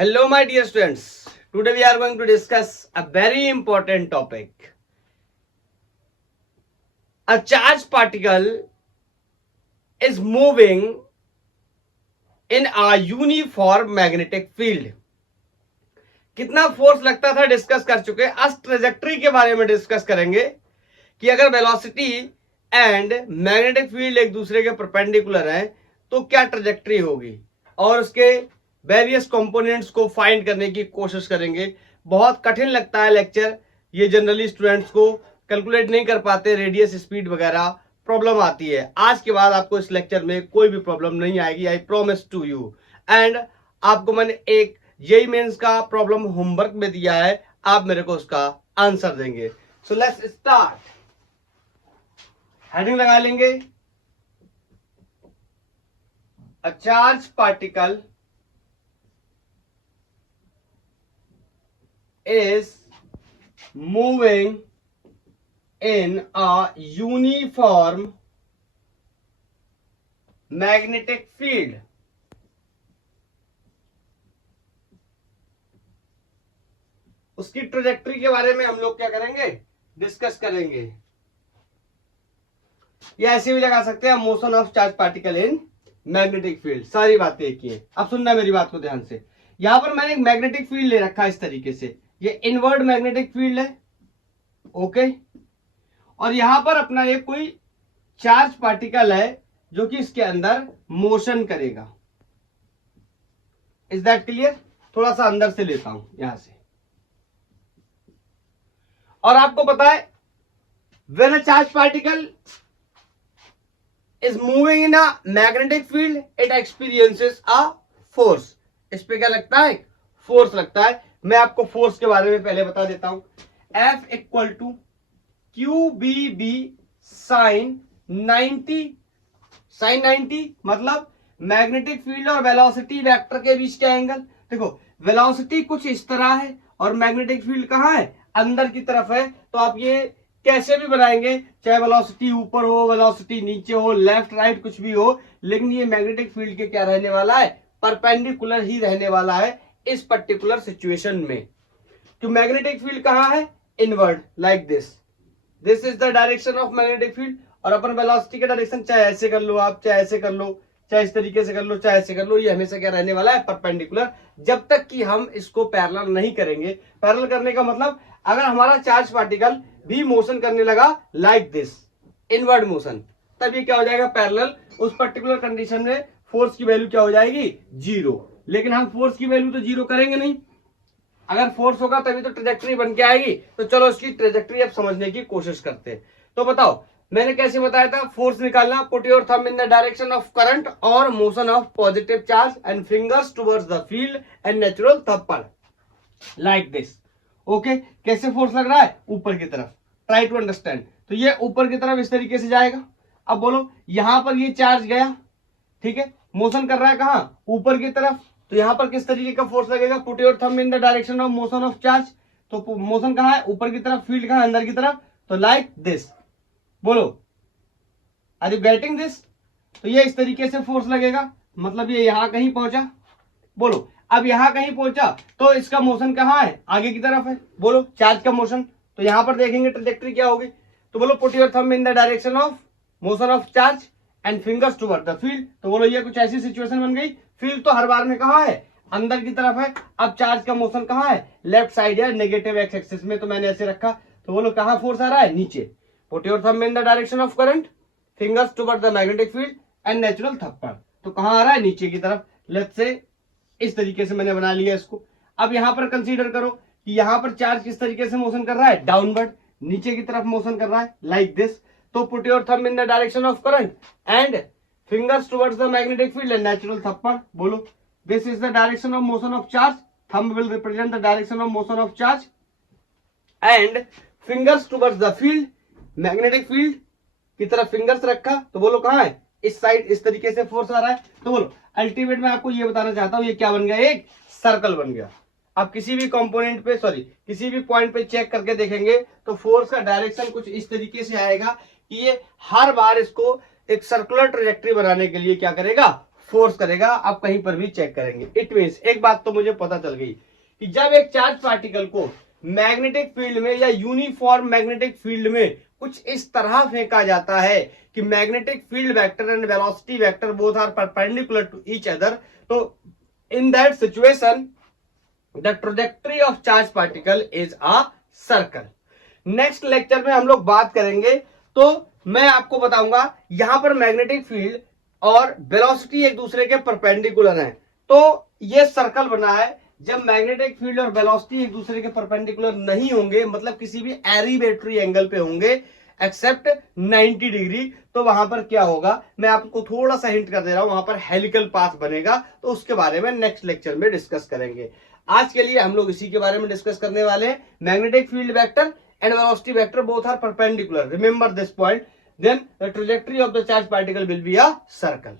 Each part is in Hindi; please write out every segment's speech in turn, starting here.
Hello, my dear students. Today we are going to discuss a very important topic. A charged particle is moving in a uniform magnetic field. कितना फोर्स लगता था डिस्कस कर चुके हैं. आज ट्रेजेक्ट्री के बारे में डिस्कस करेंगे कि अगर वेलोसिटी एंड मैग्नेटिक फील्ड एक दूसरे के परपेंडिकुलर हैं तो क्या ट्रेजेक्ट्री होगी, और उसके वेरियस कंपोनेंट्स को फाइंड करने की कोशिश करेंगे. बहुत कठिन लगता है लेक्चर, ये जनरली स्टूडेंट्स को कैलकुलेट नहीं कर पाते, रेडियस स्पीड वगैरह प्रॉब्लम आती है. आज के बाद आपको इस लेक्चर में कोई भी प्रॉब्लम नहीं आएगी, I promise to you. And आपको मैंने एक जेईई मेंस का प्रॉब्लम होमवर्क में दिया है, आप मेरे को उसका आंसर देंगे. So let's start. हेडिंग लगा लेंगे. A charge particle is moving in a uniform magnetic field. उसकी ट्रेजेक्ट्री के बारे में हम लोग क्या करेंगे, डिस्कस करेंगे. या ऐसे भी लगा सकते हैं motion of charge particle in magnetic field. सारी बातें एक ही है. अब सुनना मेरी बात को ध्यान से. यहां पर मैंने एक मैग्नेटिक फील्ड ले रखा है इस तरीके से. ये इनवर्ड मैग्नेटिक फील्ड है, ओके. और यहां पर अपना ये कोई चार्ज पार्टिकल है जो कि इसके अंदर मोशन करेगा. Is that clear? थोड़ा सा अंदर से लेता हूं यहां से. और आपको पता है when a charge particle is moving in a magnetic field it experiences a force. इस पे क्या लगता है? फोर्स लगता है. मैं आपको फोर्स के बारे में पहले बता देता हूं. F equal to QBB sine 90. Sine 90 मतलब मैग्नेटिक फील्ड और वेलोसिटी वेक्टर के बीच का एंगल. देखो वेलोसिटी कुछ इस तरह है और मैग्नेटिक फील्ड कहां है? अंदर की तरफ है. तो आप ये कैसे भी बनाएंगे, चाहे वेलोसिटी ऊपर हो, वेलोसिटी नीचे हो, लेफ्ट राइट कुछ भी हो, लेकिन ये मैग्नेटिक फील्ड के क्या रहने वाला है? परपेंडिकुलर ही रहने वाला है इस पर्टिकुलर सिचुएशन में. तो मैग्नेटिक फील्ड कहां है? Inward, like this. This is the direction of magnetic field. और अपन वेलोसिटी का डायरेक्शन चाहे ऐसे कर लो आप, चाहे ऐसे कर लो, चाहे इस तरीके से कर लो, चाहे ऐसे कर लो, ये हमेशा क्या रहने वाला है? परपेंडिकुलर. जब तक कि हम इसको पैरेलल नहीं करेंगे. पैरेलल करने का मतलब अगर हमारा चार्ज पार्टिकल भी मोशन करने लगा लाइक दिस, इनवर्ड मोशन, तब ये क्या हो जाएगा? पैरेलल. उस पर्टिकुलर कंडीशन में फोर्स की वैल्यू क्या हो जाएगी? जीरो. लेकिन हम फोर्स की वैल्यू तो जीरो करेंगे नहीं. अगर फोर्स होगा तभी तो ट्रेजेक्ट्री बन के आएगी. तो चलो इसकी ट्रेजेक्ट्री अब समझने की कोशिश करते हैं. तो बताओ मैंने कैसे बताया था फोर्स निकालना. Put your thumb in the direction of current और motion of positive charge and fingers towards the field and natural थप्पड़, लाइक दिस. ओके. कैसे फोर्स लग रहा है? ऊपर की तरफ. Try to understand. तो ये ऊपर की तरफ इस तरीके से जाएगा. अब बोलो यहां पर ये चार्ज गया, ठीक है, मोशन कर रहा है कहां? ऊपर की तरफ. तो यहां पर किस तरीके का फोर्स लगेगा? Put your thumb in the direction of motion of charge. तो मोशन कहां है? ऊपर की तरफ. फील्ड कहां? अंदर की तरफ. तो लाइक दिस. बोलो आर यू गेटिंग दिस? तो ये इस तरीके से फोर्स लगेगा. मतलब ये यहां कहीं पहुंचा. बोलो अब यहां कहीं पहुंचा तो इसका मोशन कहां है? आगे की तरफ है. बोलो चार्ज का मोशन. तो यहां पर देखेंगे ट्रेजेक्ट्री क्या होगी. तो बोलो put your thumb in the direction of motion of charge and fingers toward the field. तो बोलो ये कुछ ऐसी सिचुएशन बन गई. फील्ड तो हर बार में कहां है? अंदर की तरफ है. अब चार्ज का मोशन कहां है? लेफ्ट साइड या नेगेटिव एक्स एक्सिस में. तो मैंने ऐसे रखा. तो बोलो कहां फोर्स आ रहा है? नीचे. Put your thumb in the direction of current, fingers toward the magnetic field and natural थप्पड़. तो कहां आ रहा है? नीचे की तरफ. लेट्स से इस तरीके से मैंने बना लिया इसको. अब यहां पर कंसीडर करो कि यहां पर चार्ज किस तरीके से मोशन कर रहा है? डाउनवर्ड, नीचे की तरफ मोशन कर रहा है, लाइक दिस. तो put your thumb in the direction of current and fingers towards the magnetic field and natural थप्पड़. बोलो this is the direction of motion of charge. Thumb will represent the direction of motion of charge and fingers towards the field, magnetic field की तरफ फिंगर्स रखा. तो बोलो कहां है? इस साइड. इस तरीके से फोर्स आ रहा है. तो बोलो अल्टीमेट में आपको ये बताना चाहता हूं ये क्या बन गया? एक सर्कल बन गया. आप किसी भी कंपोनेंट पे किसी भी पॉइंट पे चेक करके देखेंगे तो फोर्स का डायरेक्शन कुछ इस तरीके से आएगा कि ये हर बार इसको एक सर्कुलर ट्रेजेक्ट्री बनाने के लिए क्या करेगा? फोर्स करेगा, आप कहीं पर भी चेक करेंगे। इट मीन्स एक बात तो मुझे पता चल गई कि जब एक चार्ज पार्टिकल को मैग्नेटिक फील्ड में या यूनिफॉर्म मैग्नेटिक फील्ड में कुछ इस तरह फेंका जाता है कि magnetic field vector and velocity vector both are perpendicular to each other, तो in that situation the trajectory of charge particle is a circle. Next lecture में हम लोग बात करेंगे, तो मैं आपको बताऊंगा यहां पर मैग्नेटिक फील्ड और वेलोसिटी एक दूसरे के परपेंडिकुलर हैं, तो ये सर्कल बना है। जब मैग्नेटिक फील्ड और वेलोसिटी एक दूसरे के परपेंडिकुलर नहीं होंगे, मतलब किसी भी एरिवेटरी एंगल पे होंगे एक्सेप्ट 90 डिग्री, तो वहां पर क्या होगा, मैं आपको थोड़ा सा हिंट कर दे रहा हूं, वहां पर हेलिकल पाथ बनेगा। तो उसके बारे में नेक्स्ट लेक्चर में डिस्कस करेंगे। आज के लिए हम लोग इसी के बारे में डिस्कस करने वाले हैं। Magnetic field vector and velocity vector both are perpendicular, remember this point, then the trajectory of the charge particle will be a circle.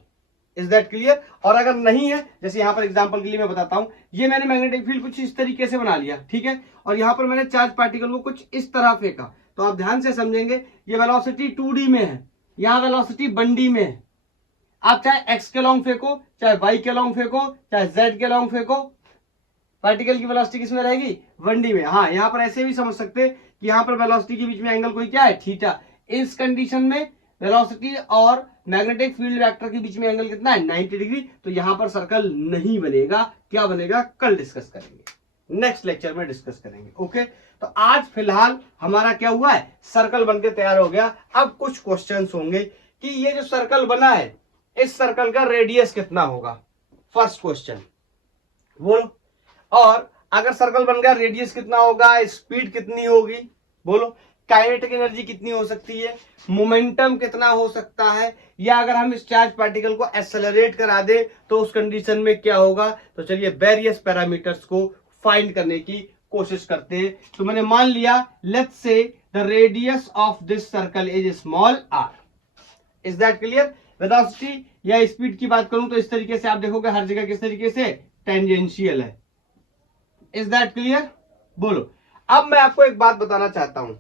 Is that clear? और अगर नहीं है, जैसे यहां पर एग्जांपल के लिए मैं बताता हूं, ये मैंने मैग्नेटिक फील्ड कुछ इस तरीके से बना लिया, ठीक है, और यहां पर मैंने चार्ज पार्टिकल को कुछ इस तरह फेंका, तो आप ध्यान से समझेंगे ये वेलोसिटी 2D में है, यहां वेलोसिटी 1D में है। आप चाहे x के लॉन्ग फेंको, चाहे y के लॉन्ग फेंको, चाहे z के लॉन्ग फेंको, पार्टिकल की वेलोसिटी किसमें रहेगी, 1D में। हाँ, यहां पर ऐसे भी समझ सकते कि यहां पर वेलोसिटी के बीच में एंगल कोई क्या है, थीटा। इस कंडीशन में वेलोसिटी और मैग्नेटिक फील्ड वेक्टर के बीच में एंगल कितना है, 90 डिग्री। तो यहां पर सर्कल नहीं बनेगा। क्या बनेगा, कल डिस्कस करेंगे, नेक्स्ट लेक्चर में डिस्कस करेंगे। ओके, तो आज फिलहाल हमारा क्या हुआ है, सर्कल बनके तैयार हो गया। अब कुछ क्वेश्चंस होंगे कि ये जो सर्कल बना है, इस सर्कल का रेडियस कितना होगा, फर्स्ट क्वेश्चन बोलो। और अगर सर्कल बन गया, रेडियस कितना होगा, स्पीड कितनी होगी, बोलो। काइनेटिक एनर्जी कितनी हो सकती है, मोमेंटम कितना हो सकता है, या अगर हम इस चार्ज पार्टिकल को एक्सेलरेट करा दे तो उस कंडीशन में क्या होगा। तो चलिए वेरियस पैरामीटर्स को फाइंड करने की कोशिश करते हैं। तो मैंने मान लिया, let's say the radius of this circle is small R. Is that clear. Velocity या स्पीड की बात करूं तो इस तरीके से आप देखोगे हर जगह किस तरीके से, टेंजेंशियल है। इज दैट क्लियर, बोलो। अब मैं आपको एक बात बताना चाहता हूं,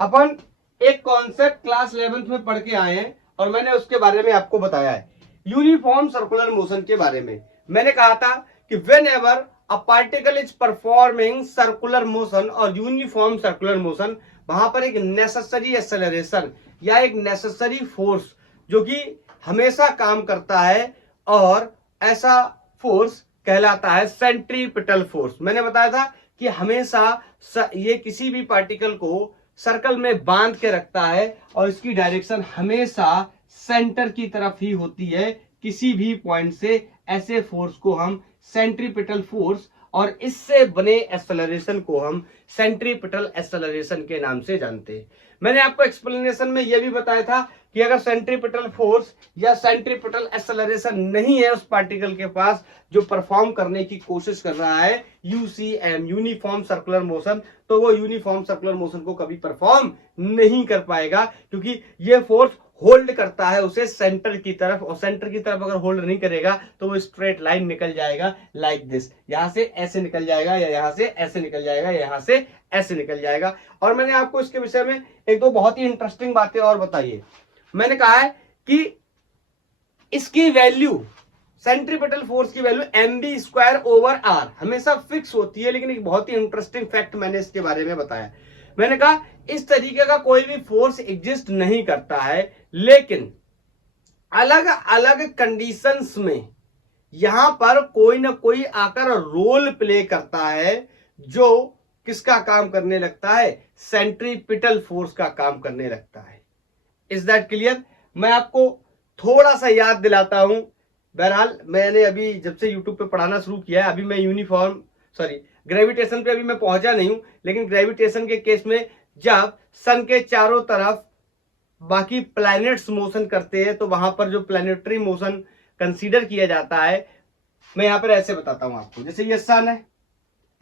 अपन एक कॉन्सेप्ट क्लास 11th में पढ़ के आए हैं और मैंने उसके बारे में आपको बताया है, यूनिफॉर्म सर्कुलर मोशन के बारे में। मैंने कहा था कि when ever a particle is performing circular motion और यूनिफॉर्म सर्कुलर मोशन, वहां पर एक नेसेसरी एक्सेलरेशन या एक नेसेसरी फोर्स जो कि हमेशा काम करता है, और ऐसा फोर्स कहलाता है सेंट्रीपिटल फोर्स। मैंने बताया था कि हमेशा ये किसी भी पार्टिकल को सर्कल में बांध के रखता है और इसकी डायरेक्शन हमेशा सेंटर की तरफ ही होती है किसी भी पॉइंट से। ऐसे फोर्स को हम सेंट्रीपिटल फोर्स और इससे बने एक्सेलरेशन को हम सेंट्रीपिटल एक्सेलरेशन के नाम से जानते हैं। मैंने आपको एक्सप्लेनेशन में यह भी बताया था कि अगर सेंट्रीपिटल फोर्स या सेंट्रीपिटल एक्सेलरेशन नहीं है उस पार्टिकल के पास जो परफॉर्म करने की कोशिश कर रहा है यूसीएम, यूनिफॉर्म सर्कुलर मोशन, तो वो यूनिफॉर्म सर्कुलर मोशन को कभी परफॉर्म नहीं कर पाएगा, क्योंकि ये फोर्स होल्ड करता है उसे सेंटर की तरफ, और सेंटर की तरफ अगर होल्ड नहीं करेगा तो वो स्ट्रेट लाइन निकल जाएगा लाइक दिस, यहां से ऐसे निकल जाएगा, या यहां से ऐसे निकल जाएगा, या यहां से ऐसे निकल जाएगा। और मैंने आपको इसके विषय में एक दो बहुत ही इंटरेस्टिंग बातें और बताई। मैंने कहा है कि इसकी वैल्यू, सेंट्रीपिटल फोर्स की वैल्यू mv² आर हमेशा फिक्स होती है, लेकिन एक बहुत ही इंटरेस्टिंग फैक्ट मैंने इसके बारे में बताया। मैंने कहा इस तरीके का कोई भी फोर्स एग्जिस्ट नहीं करता है, लेकिन अलग अलग कंडीशंस में यहां पर कोई ना कोई आकर रोल प्ले करता है जो किसका काम करने लगता है, सेंट्रीपिटल फोर्स का काम करने लगता है। Is that clear. मैं आपको थोड़ा सा याद दिलाता हूं। बहरहाल मैंने अभी जब से यूट्यूब पे पढ़ाना शुरू किया है, अभी मैं ग्रेविटेशन पे अभी मैं पहुंचा नहीं हूं, लेकिन ग्रेविटेशन के केस में जब सन के चारों तरफ बाकी प्लैनेट्स मोशन करते हैं तो वहां पर जो प्लैनेटरी मोशन कंसीडर किया जाता है, मैं यहां पर ऐसे बताता हूं आपको। जैसे ये सन है,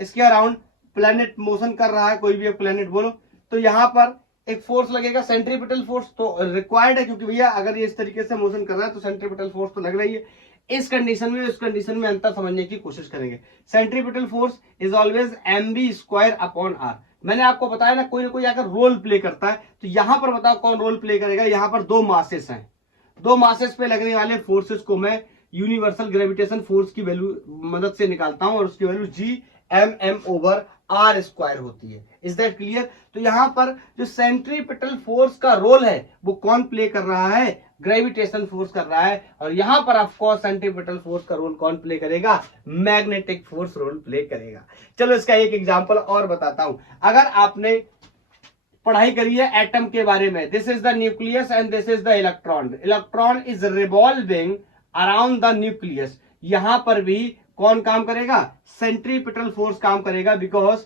इसके अराउंड प्लैनेट मोशन कर रहा है, कोई भी एक प्लैनेट बोलो, तो यहां पर एक फोर्स लगेगा, सेंट्रीपिटल फोर्स तो रिक्वायर्ड है, क्योंकि भैया अगर ये इस तरीके से मोशन कर रहा है तो सेंट्रीपिटल फोर्स तो लग रही है। इस कंडीशन में, इस कंडीशन में अंतर समझने की कोशिश करेंगे। Centripetal force is always mv²/r। मैंने आपको बताया ना कोई आकर रोल प्ले करता है, तो यहां पर बताओ कौन रोल प्ले करेगा। यहां पर दो मासेस हैं, दो मासेस पे लगने वाले फोर्सेस को मैं यूनिवर्सल ग्रेविटेशन फोर्स की वैल्यू मदद से निकालता हूं और उसकी वैल्यू Gmm/r² होती है। Is that clear? तो यहां पर जो सेंट्रीपिटल फोर्स का रोल है वो कौन प्ले कर रहा है? ग्रेविटेशन फोर्स कर रहा है। और यहां पर आपको सेंट्रीपिटल फोर्स का रोल कौन प्ले करेगा? मैग्नेटिक फोर्स रोल प्ले करेगा। चलो इसका एक एग्जांपल और बताता हूं। अगर आपने पढ़ाई करी है एटम के बारे में, this is the nucleus and this is the electron. Electron is revolving around the nucleus. यहां पर भी कौन काम करेगा? सेंट्रीपिटल फोर्स काम करेगा, बिकॉज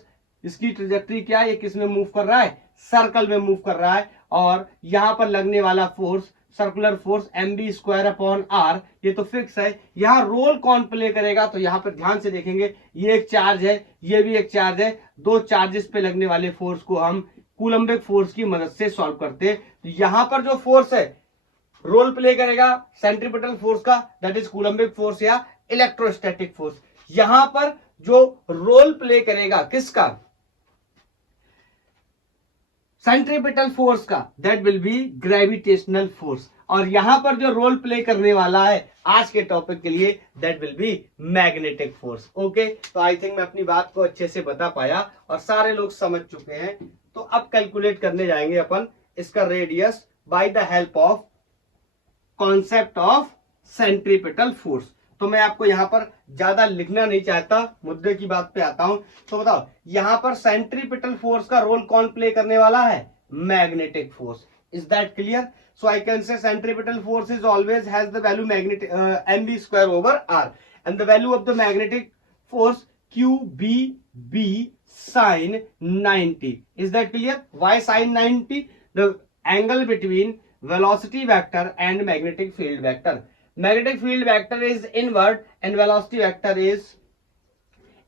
इसकी ट्रेजेक्टरी क्या है? ये किस में मूव कर रहा है? सर्कल में मूव कर रहा है। और यहां पर लगने वाला फोर्स, सर्कुलर फोर्स mv²/r, ये तो फिक्स है। यहां रोल कौन प्ले करेगा? तो यहां पर ध्यान से देखेंगे, ये एक चार्ज है, ये भी एक चार्ज है। दो चार्जेस पे लगने वाले फोर्स को हम कूलम्बिक फोर्स की मदद से सॉल्व करते हैं। तो यहां पर जो फोर्स है रोल प्ले करेगा सेंट्रीपिटल फोर्स का, दैट इज कूलम्बिक फोर्स या इलेक्ट्रोस्टैटिक फोर्स। यहां पर जो रोल प्ले करेगा किसका? सेंट्रीपिटल फोर्स का, that will be gravitational force. और यहां पर जो रोल प्ले करने वाला है आज के टॉपिक के लिए, that will be magnetic force. Okay, तो आई थिंक मैं अपनी बात को अच्छे से बता पाया और सारे लोग समझ चुके हैं। तो अब कैलकुलेट करने जाएंगे अपन इसका radius by the help of concept of centripetal force. तो मैं आपको यहां पर ज्यादा लिखना नहीं चाहता, मुद्दे की बात पे आता हूं। तो बताओ यहां पर सेंट्रीपिटल फोर्स का रोल कौन प्ले करने वाला है? Magnetic force. Is that clear? So I can से centripetal force is always has the value magnetic mv²/r and the value of the magnetic force QBB sin 90. Is that clear? Why sin 90? The angle between velocity vector and magnetic field vector. Magnetic field vector is inward and velocity vector is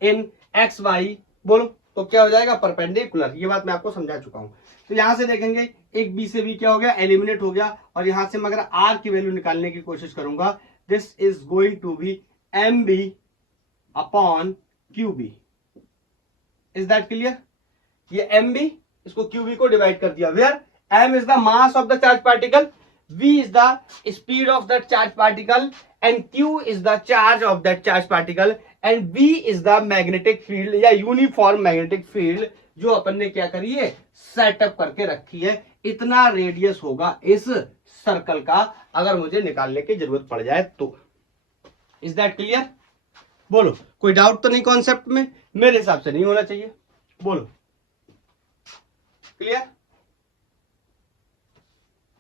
in xy. बोलो तो क्या हो जाएगा? परपेंडिकुलर। ये बात मैं आपको समझा चुका हूं। तो यहां से देखेंगे एक बी से बी क्या हो गया? एलिमिनेट हो गया। और यहां से मैं अगर आर की वैल्यू निकालने की कोशिश करूंगा, this is going to be mb/qb। Is that clear? ये mb, इसको qb को डिवाइड कर दिया। Where m is the mass of the charge particle, v is the speed of that charge particle and q is the charge of that charge particle and v is the magnetic field या यूनिफॉर्म मैग्नेटिक फील्ड जो अपन ने क्या करी है? सेटअप करके रखी है। इतना रेडियस होगा इस सर्कल का, अगर मुझे निकालने की जरूरत पड़ जाए तो। Is that clear? बोलो, कोई डाउट तो नहीं कॉन्सेप्ट में? मेरे हिसाब से नहीं होना चाहिए। बोलो, क्लियर?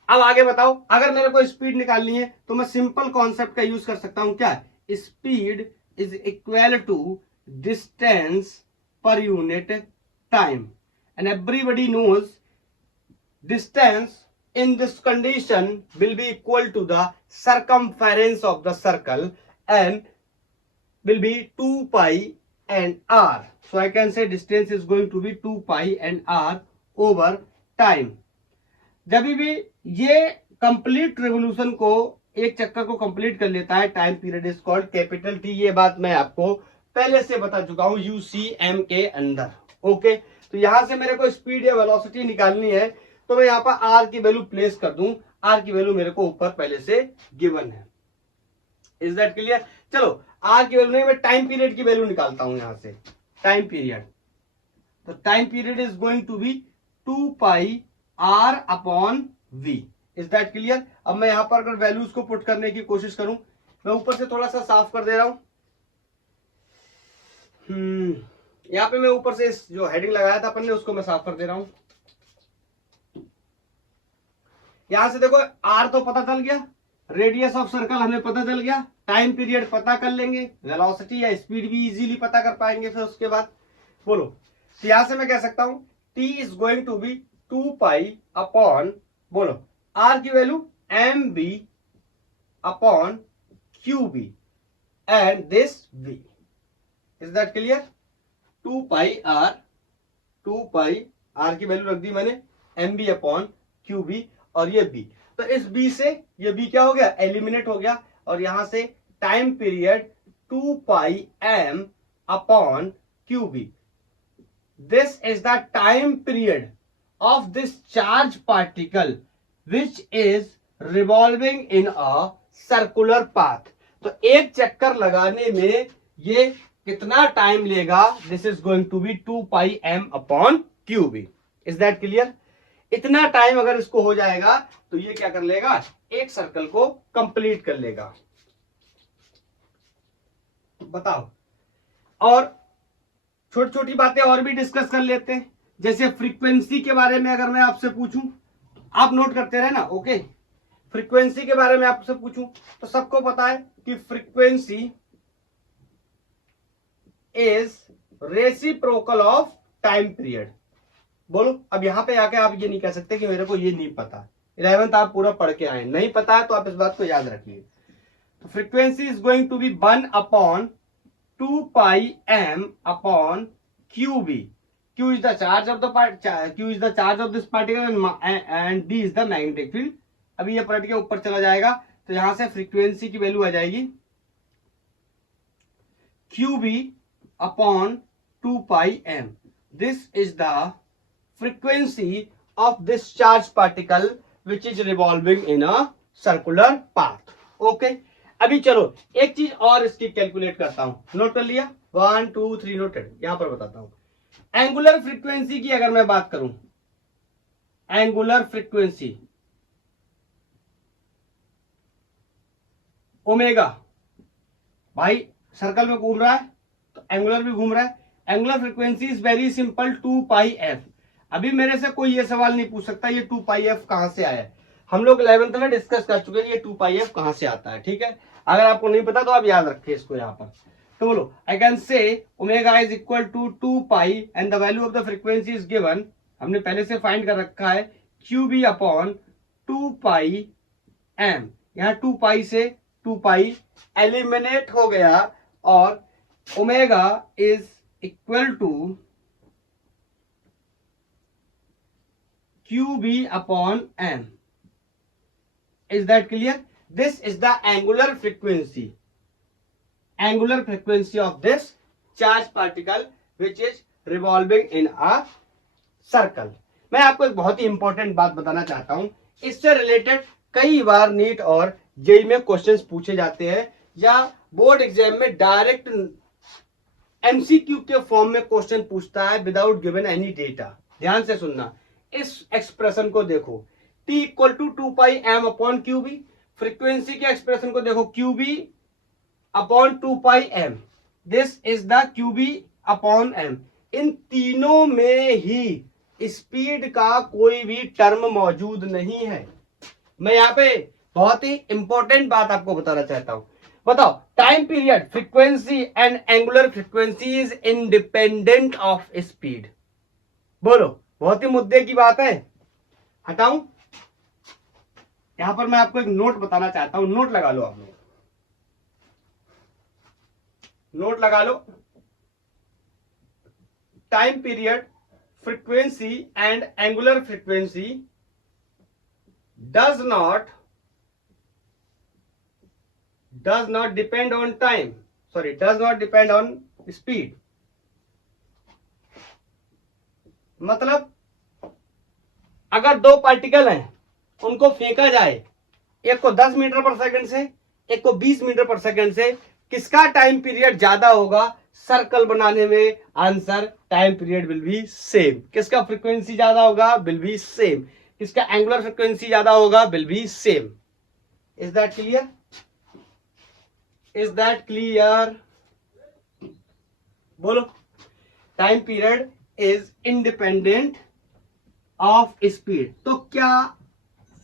अब आगे बताओ, अगर मेरे को स्पीड निकालनी है तो मैं सिंपल कॉन्सेप्ट का यूज कर सकता हूं। क्या? Speed is equal to distance पर unit time and everybody knows distance in this condition will be equal to the circumference of the circle and will be 2 pi and r. So I can say distance is going to be 2 pi and r over time. जब भी ये कंप्लीट रिवोल्यूशन को, एक चक्कर को कंप्लीट कर लेता है, time period is called capital T. ये बात मैं आपको पहले से बता चुका हूं UCM के अंदर। ओके, तो यहां से मेरे को स्पीड या वेलोसिटी निकालनी है तो मैं यहां पर आर की वैल्यू प्लेस कर दूं। आर की वैल्यू मेरे को ऊपर पहले से गिवन है। Is that clear? चलो, आर की वैल्यू नहीं, मैं टाइम पीरियड की वैल्यू निकालता हूं यहां से। टाइम पीरियड, तो time period is going to be 2 pi r/v। Is that clear? अब मैं यहां पर अगर वैल्यूज को पुट करने की कोशिश करूं, मैं ऊपर से थोड़ा सा साफ कर दे रहा हूं। यहां पे मैं ऊपर से इस जो हेडिंग लगाया था अपन ने, उसको मैं साफ कर दे रहा हूं। यहां से देखो, आर तो पता चल गया, रेडियस ऑफ सर्कल हमें पता चल गया, टाइम पीरियड पता कर लेंगे, वेलोसिटी या स्पीड भी इजीली पता कर पाएंगे। फिर उसके बाद बोलो, तो यहां से मैं कह सकता हूं t is going to be 2 pi upon, बोलो, r की value mb/qb and this v। Is that clear? 2 pi r की वैल्यू रख दी मैंने mb/qb और ये b। तो इस b से ये b क्या हो गया? एलिमिनेट हो गया। और यहां से time period 2 pi m/qb। This is the time period of this charge particle which is revolving in a circular path. तो एक चक्कर लगाने में ये कितना टाइम लेगा? This is going to be 2 pi m upon Q B. Is that clear? इतना टाइम अगर इसको हो जाएगा तो ये क्या कर लेगा? एक सर्कल को कंप्लीट कर लेगा। बताओ। और छोटी छोटी बातें और भी डिस्कस कर लेते हैं, जैसे फ्रीक्वेंसी के बारे में अगर मैं आपसे पूछूं, आप नोट करते रहे ना, ओके। फ्रीक्वेंसी के बारे में आपसे पूछूं तो सबको पता है कि frequency is reciprocal of time period. बोलो। अब यहां पे आके आप ये नहीं कह सकते कि मेरे को ये नहीं पता। 11th आप पूरा पढ़ के आए, नहीं पता है तो आप इस बात को याद रखिए। तो frequency is going to be 1 upon 2 pi m upon Q B. Q is the charge of the Q is the charge of this particle and D is the magnetic field। अभी ये पलट के ऊपर चला जाएगा तो यहां से फ्रीक्वेंसी की वैल्यू आ जाएगी QB upon 2 pi m। This is the frequency of this charge particle which is revolving in a circular path. Okay. अभी चलो एक चीज और इसकी कैलकुलेट करता हूं। नोट कर लिया? 1 2 3 नोटेड। यहां पर बताता हूं। एंगुलर फ्रीक्वेंसी की अगर मैं बात करूं, एंगुलर फ्रीक्वेंसी ओमेगा, भाई सर्कल में घूम रहा है तो एंगुलर भी घूम रहा है। Angular frequency is very simple 2 pi F. अभी मेरे से कोई ये सवाल नहीं पूछ सकता ये 2 पाई एफ कहां से आया है। हम लोग 11th में डिस्कस कर चुके हैं ये 2 पाई एफ कहां से आता है। ठीक है, अगर आपको नहीं पता तो आप याद रखिए इसको यहां पर। तो बोलो, I can say omega is equal to 2 pi and the value of the frequency is given. हमने पहले से फाइंड कर रखा है Q B upon 2 pi M. यहां 2 पाई से 2 पाई एलिमिनेट हो गया और omega is equal to Q B upon M. Is that clear? This is the angular frequency, angular frequency of this charge particle which is revolving in a circle। मैं आपको एक बहुत ही इंपॉर्टेंट बात बताना चाहता हूं। इससे रिलेटेड कई बार नीट और जेई में क्वेश्चंस पूछे जाते हैं या बोर्ड एग्जाम में डायरेक्ट एमसीक्यू के फॉर्म में क्वेश्चन पूछता है विदाउट गिवन एनी डेटा। ध्यान से सुनना, इस एक्सप्रेशन को देखो, T equal to 2 pi m upon Q B. Frequency के एक्सप्रेशन को देखो, q B upon 2 pi m। This is the q B upon m। इन तीनों में ही स्पीड का कोई भी टर्म मौजूद नहीं है। मैं यहां पे बहुत ही इंपॉर्टेंट बात आपको बताना चाहता हूं। बताओ, time period, frequency and angular frequency is independent of speed. बोलो, बहुत ही मुद्दे की बात है। हटाऊं? यहां पर मैं आपको एक नोट बताना चाहता हूं, नोट लगा लो आप लोग, नोट लगा लो। Time period, frequency and angular frequency does not depend on time, sorry, does not depend on speed. मतलब अगर दो पार्टिकल हैं, उनको फेंका जाए, एक को 10 मीटर पर सेकंड से, एक को 20 मीटर पर सेकंड से, किसका टाइम पीरियड ज्यादा होगा सर्कल बनाने में? Answer, time period will be same. किसका फ्रीक्वेंसी ज्यादा होगा? Will be same. किसका एंगुलर फ्रीक्वेंसी ज्यादा होगा? Will be same. Is that clear? Is that clear? बोलो, time period is independent of speed. तो क्या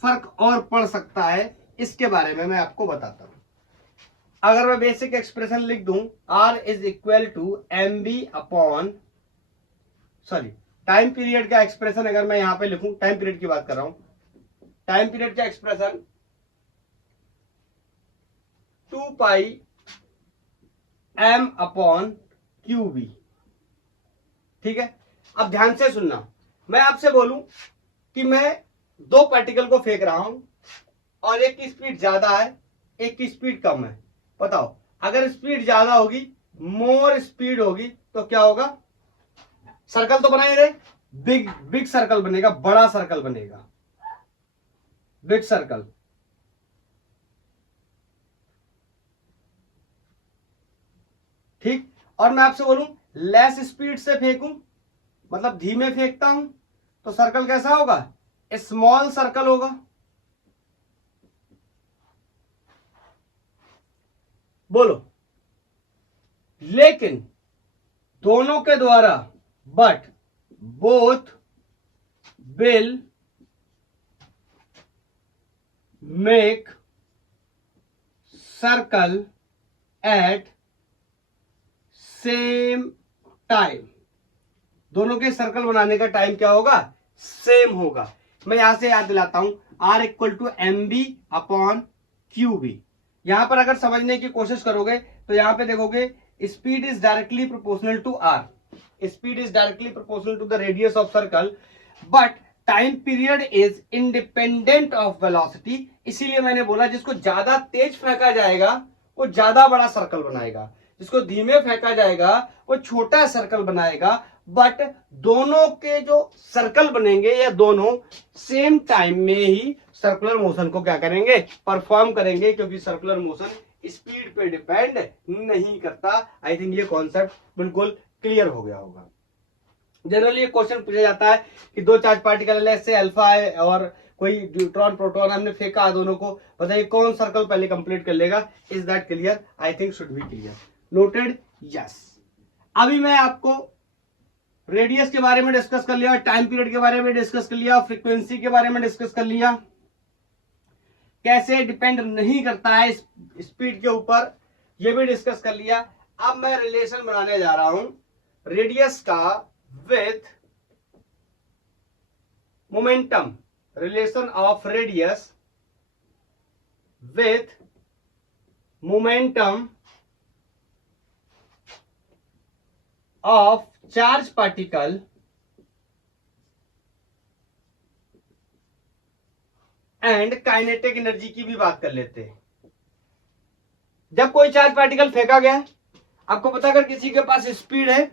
फर्क और पड़ सकता है इसके बारे में मैं आपको बताता हूं। अगर मैं बेसिक एक्सप्रेशन लिख दूं, R is equal to m v upon, sorry, time period का एक्सप्रेशन अगर मैं यहां पे लिखूं, टाइम पीरियड की बात कर रहा हूं, टाइम पीरियड का expression 2 pi m upon Q B. ठीक है, अब ध्यान से सुनना, मैं आपसे बोलूं कि मैं दो पार्टिकल को फेंक रहा हूं और एक की स्पीड ज्यादा है, एक की स्पीड कम है। बताओ, अगर स्पीड ज्यादा होगी, मोर स्पीड होगी, तो क्या होगा? सर्कल तो बना ही रहे, बिग सर्कल बनेगा, बड़ा सर्कल बनेगा, बिग सर्कल। ठीक। और मैं आपसे बोलूं लेस स्पीड से फेंकूं, मतलब धीमे फेंकता हूं, तो सर्कल कैसा होगा, स्मॉल सर्कल होगा। बोलो, लेकिन दोनों के द्वारा, but both will make circle eight same time. दोनों के सर्कल बनाने का टाइम क्या होगा, सेम होगा। मैं यहां से याद दिलाता हूं, R equal to m v upon Q B. यहां पर अगर समझने की कोशिश करोगे तो यहां पे देखोगे speed is directly proportional to r, speed is directly proportional to the radius of circle, but time period is independent of velocity. इसीलिए मैंने बोला जिसको ज्यादा तेज फेंका जाएगा वो ज्यादा बड़ा सर्कल बनाएगा, जिसको धीमे फेंका जाएगा वो छोटा सर्कल बनाएगा। बट दोनों के जो सर्कल बनेंगे या दोनों सेम टाइम में ही सर्कुलर मोशन को क्या करेंगे, परफॉर्म करेंगे, क्योंकि सर्कुलर मोशन स्पीड पे डिपेंड नहीं करता। आई थिंक ये कॉन्सेप्ट बिल्कुल क्लियर हो गया होगा। जनरली ये क्वेश्चन पूछा जाता है कि दो चार्ज पार्टिकल से अल्फा है और कोई न्यूट्रॉन प्रोटॉन हमने फेंका दोनों को, बताइए कौन सर्कल पहले कंप्लीट कर लेगा। Is that clear, I think should be clear, noted, yes. अभी मैं आपको रेडियस के बारे में डिस्कस कर लिया, टाइम पीरियड के बारे में डिस्कस कर लिया, फ्रीक्वेंसी के बारे में डिस्कस कर लिया, कैसे डिपेंड नहीं करता है स्पीड के ऊपर, ये भी डिस्कस कर लिया। अब मैं रिलेशन बनाने जा रहा हूं रेडियस का with momentum, relation of radius with momentum of charge particle and kinetic energy की भी बात कर लेते हैं। जब कोई चार्ज पार्टिकल फेंका गया, आपको पता अगर किसी के पास स्पीड है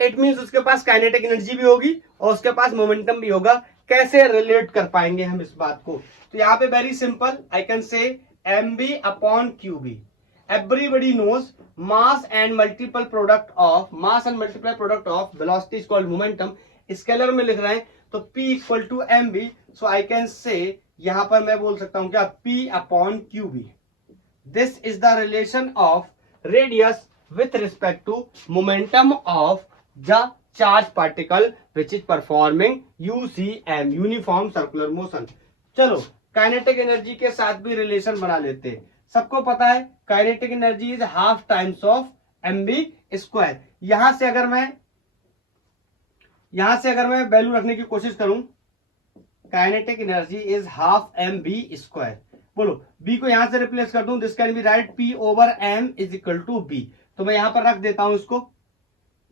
इट मींस उसके पास काइनेटिक एनर्जी भी होगी और उसके पास मोमेंटम भी होगा। कैसे रिलेट कर पाएंगे हम इस बात को, तो यहां पे very simple, I can say m v upon Q B. Everybody knows mass and multiple product of velocity is called momentum। Scalar में लिख रहे हैं तो P equal to m v, so I can say यहां पर मैं बोल सकता हूं क्या, P upon Q B. This is the relation of radius with respect to momentum of the charge particle which is performing UCM, uniform circular motion. चलो काइनेटिक एनर्जी के साथ भी रिलेशन बना लेते हैं। सबको पता है kinetic energy is half times of m v square. यहां से अगर मैं वैल्यू रखने की कोशिश करूं, kinetic energy is half m v square. बोलो बी को यहां से रिप्लेस कर दूं, this can be write p over m is equal to v. तो मैं यहां पर रख देता हूं इसको,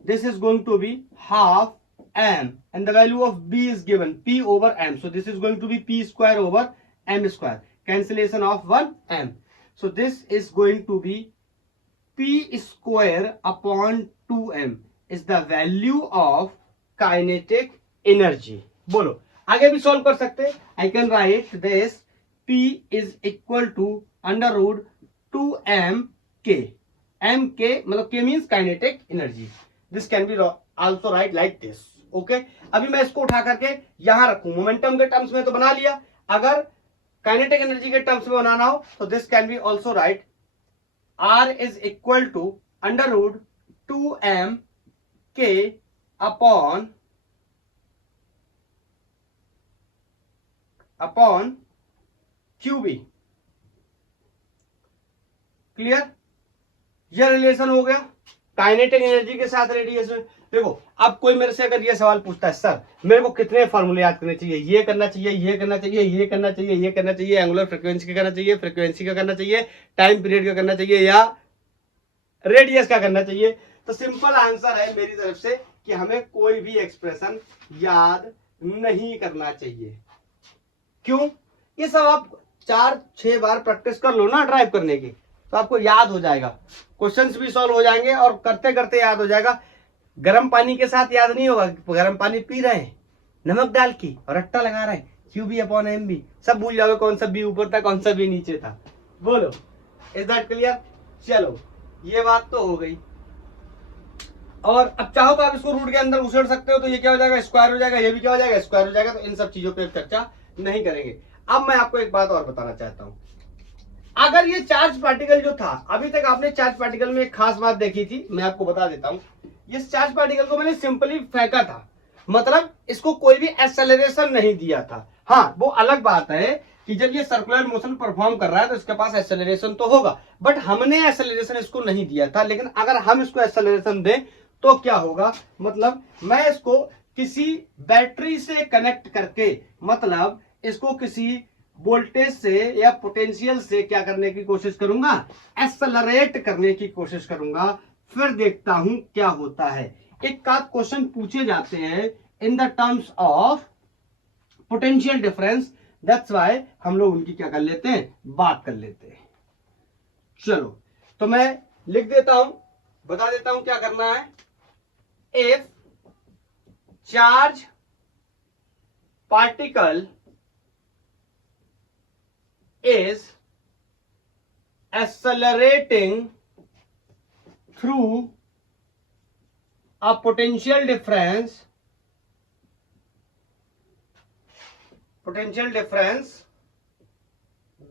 this is going to be half m and the value of v is given P over m, so this is going to be p square over m square, cancellation of 1 m. So this is going to be P square upon 2m is the value of kinetic energy। बोलो आगे भी सॉल्व कर सकते हैं। I can write this P is equal to under root 2m k। m k मतलब k means kinetic energy। This can be also write like this। Okay? अभी मैं इसको उठा करके यहां रखूं, मोमेंटम के टर्म्स में तो बना लिया, अगर काइनेटिक एनर्जी के टर्म्स में बनाना हो तो this can be also write R is equal to under root 2m k upon QB। Clear, यह रिलेशन हो गया काइनेटिक एनर्जी के साथ रेडियस में। देखो अब कोई मेरे से अगर ये सवाल पूछता है सर मेरे को कितने फॉर्मूले याद करने चाहिए, ये करना चाहिए, ये करना चाहिए, ये करना चाहिए, ये करना चाहिए, एंगुलर फ्रीक्वेंसी का करना चाहिए, फ्रीक्वेंसी का करना चाहिए, टाइम पीरियड का करना चाहिए या रेडियस का करना चाहिए, तो सिंपल आंसर है मेरी तरफ से कि हमें कोई भी एक्सप्रेशन याद नहीं करना चाहिए। क्यों? ये सब आप 4-6 बार प्रैक्टिस कर लो ना ड्राइव करने की, तो आपको याद हो जाएगा, क्वेश्चंस भी सॉल्व हो जाएंगे और करते करते याद हो जाएगा। गर्म पानी के साथ याद नहीं होगा, गर्म पानी पी रहे हैं नमक डाल के और रट्टा लगा रहे हैं q B upon m v, सब भूल जाओगे कौन सा बी ऊपर था कौन सा बी नीचे था। बोलो इज दैट क्लियर? चलो ये बात तो हो गई। और अब चाहो तो आप इसको रूट के अंदर उछेड़ सकते हो, तो ये क्या हो जाएगा, स्क्वायर हो जाएगा, ये भी क्या हो जाएगा, स्क्वायर हो जाएगा। तो इन सब चीजों पे चर्चा नहीं करेंगे। अब मैं आपको एक बात और बताना चाहता हूं, अगर ये चार्ज पार्टिकल जो था, अभी तक आपने चार्ज पार्टिकल में एक खास बात देखी थी, मैं आपको बता देता हूं। इस चार्ज पार्टिकल को मैंने सिंपली फेंका था, मतलब इसको कोई भी एक्सेलरेशन नहीं दिया था। हाँ, वो अलग बात है कि जब ये सर्कुलर मोशन परफॉर्म कर रहा है तो इसके पास एक्सेलरेशन तो होगा, बट हमने एक्सेलरेशन इसको नहीं दिया था। लेकिन अगर हम इसको एक्सेलरेशन दें तो क्या होगा, मतलब मैं इसको किसी बैटरी से कनेक्ट करके, मतलब इसको किसी वोल्टेज से या पोटेंशियल से क्या करने की कोशिश करूंगा, एक्सेलरेट करने की कोशिश करूंगा, फिर देखता हूं क्या होता है। एक का क्वेश्चन पूछे जाते हैं in the terms of potential difference, that's why हम लोग उनकी क्या कर लेते हैं, बात कर लेते हैं। चलो तो मैं लिख देता हूं, बता देता हूं क्या करना है। If charge particle is accelerating through a potential difference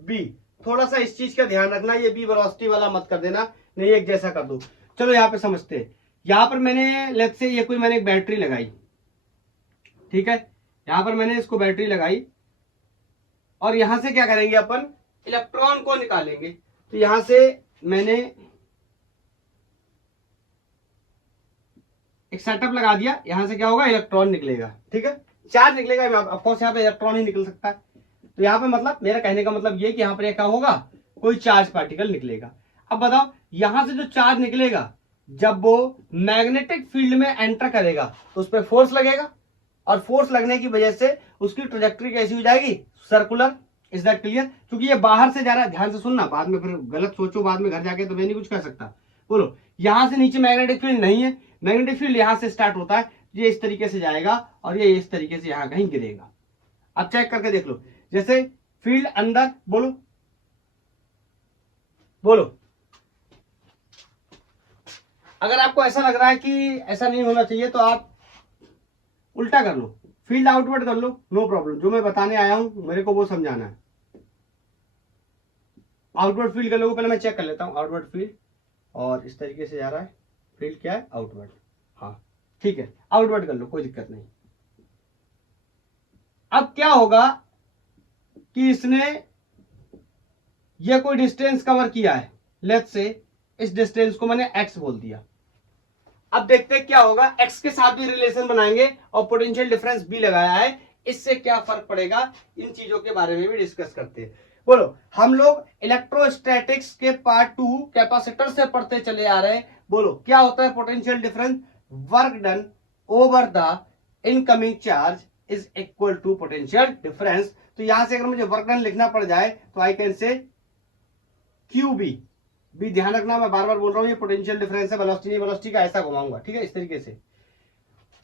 b, थोड़ा सा इस चीज का ध्यान रखना, ये बी वेलोसिटी वाला मत कर देना, नहीं एक जैसा कर दो। चलो यहां पे समझते हैं। यहां पर मैंने लेट्स से ये कोई मैंने एक बैटरी लगाई, ठीक है, यहां पर मैंने इसको बैटरी लगाई और यहां से क्या करेंगे अपन, इलेक्ट्रॉन को निकालेंगे। तो यहां से मैंने एक सेटअप लगा दिया, यहां से क्या होगा, इलेक्ट्रॉन निकलेगा, ठीक है, चार्ज निकलेगा, ऑफकोर्स यहां पे इलेक्ट्रॉन ही निकल सकता है। तो यहां पे मतलब मेरा कहने का मतलब ये कि यहां पर क्या होगा, कोई चार्ज पार्टिकल निकलेगा। अब बताओ यहां से जो चार्ज निकलेगा, जब वो मैग्नेटिक फील्ड में एंटर करेगा तो उस पर फोर्स लगेगा, और फोर्स लगने की वजह से उसकी ट्रेजेक्टरी कैसी हो जाएगी, सर्कुलर। Is that clear? क्योंकि ये बाहर से जा रहा है, ध्यान से सुनना, बाद में फिर गलत सोचो बाद में घर जाके तो मैं नहीं कुछ कर सकता। बोलो, यहां से नीचे मैग्नेटिक फील्ड नहीं है, मैग्नेटिक फील्ड यहां से स्टार्ट होता है, ये इस तरीके से जाएगा और ये इस तरीके से यहां कहीं गिरेगा। अब चेक करके देख लो, जैसे फील्ड अंदर, बोलो बोलो, अगर आपको ऐसा लग रहा है कि ऐसा नहीं होना चाहिए तो आप उल्टा कर लो, फील्ड आउटवर्ड कर लो, नो प्रॉब्लम। जो मैं बताने आया हूं मेरे को वो समझाना है। आउटवर्ड फील्ड कर लो, पहले मैं चेक कर लेता हूं आउटवर्ड फील्ड, और इस तरीके से जा रहा है, फील्ड क्या है, आउटवर्ड। हाँ ठीक है, आउटवर्ड कर लो, कोई दिक्कत नहीं। अब क्या होगा कि इसने ये कोई डिस्टेंस कवर किया है, लेट्स से इस डिस्टेंस को मैंने एक्स बोल दिया। अब देखते हैं क्या होगा, एक्स के साथ भी रिलेशन बनाएंगे और पोटेंशियल डिफरेंस भी लगाया है, इससे क्या फर्क पड़ेगा, इन चीजों के बारे में भी डिस्कस करते हैं। बोलो, हम लोग इलेक्ट्रोस्टैटिक्स के पार्ट 2 कैपेसिटर से पढ़ते चले आ रहे हैं। बोलो क्या होता है potential difference, work done over the incoming charge is equal to potential difference. तो यहां से अगर मुझे वर्क डन लिखना पड़ जाए तो आई कैन से क्यू भी ध्यान रखना, मैं बार बार बोल रहा हूं, ये पोटेंशियल डिफरेंस है, वेलोसिटी नहीं, वेलोसिटी का ऐसा घुमाऊंगा, ठीक है, इस तरीके से।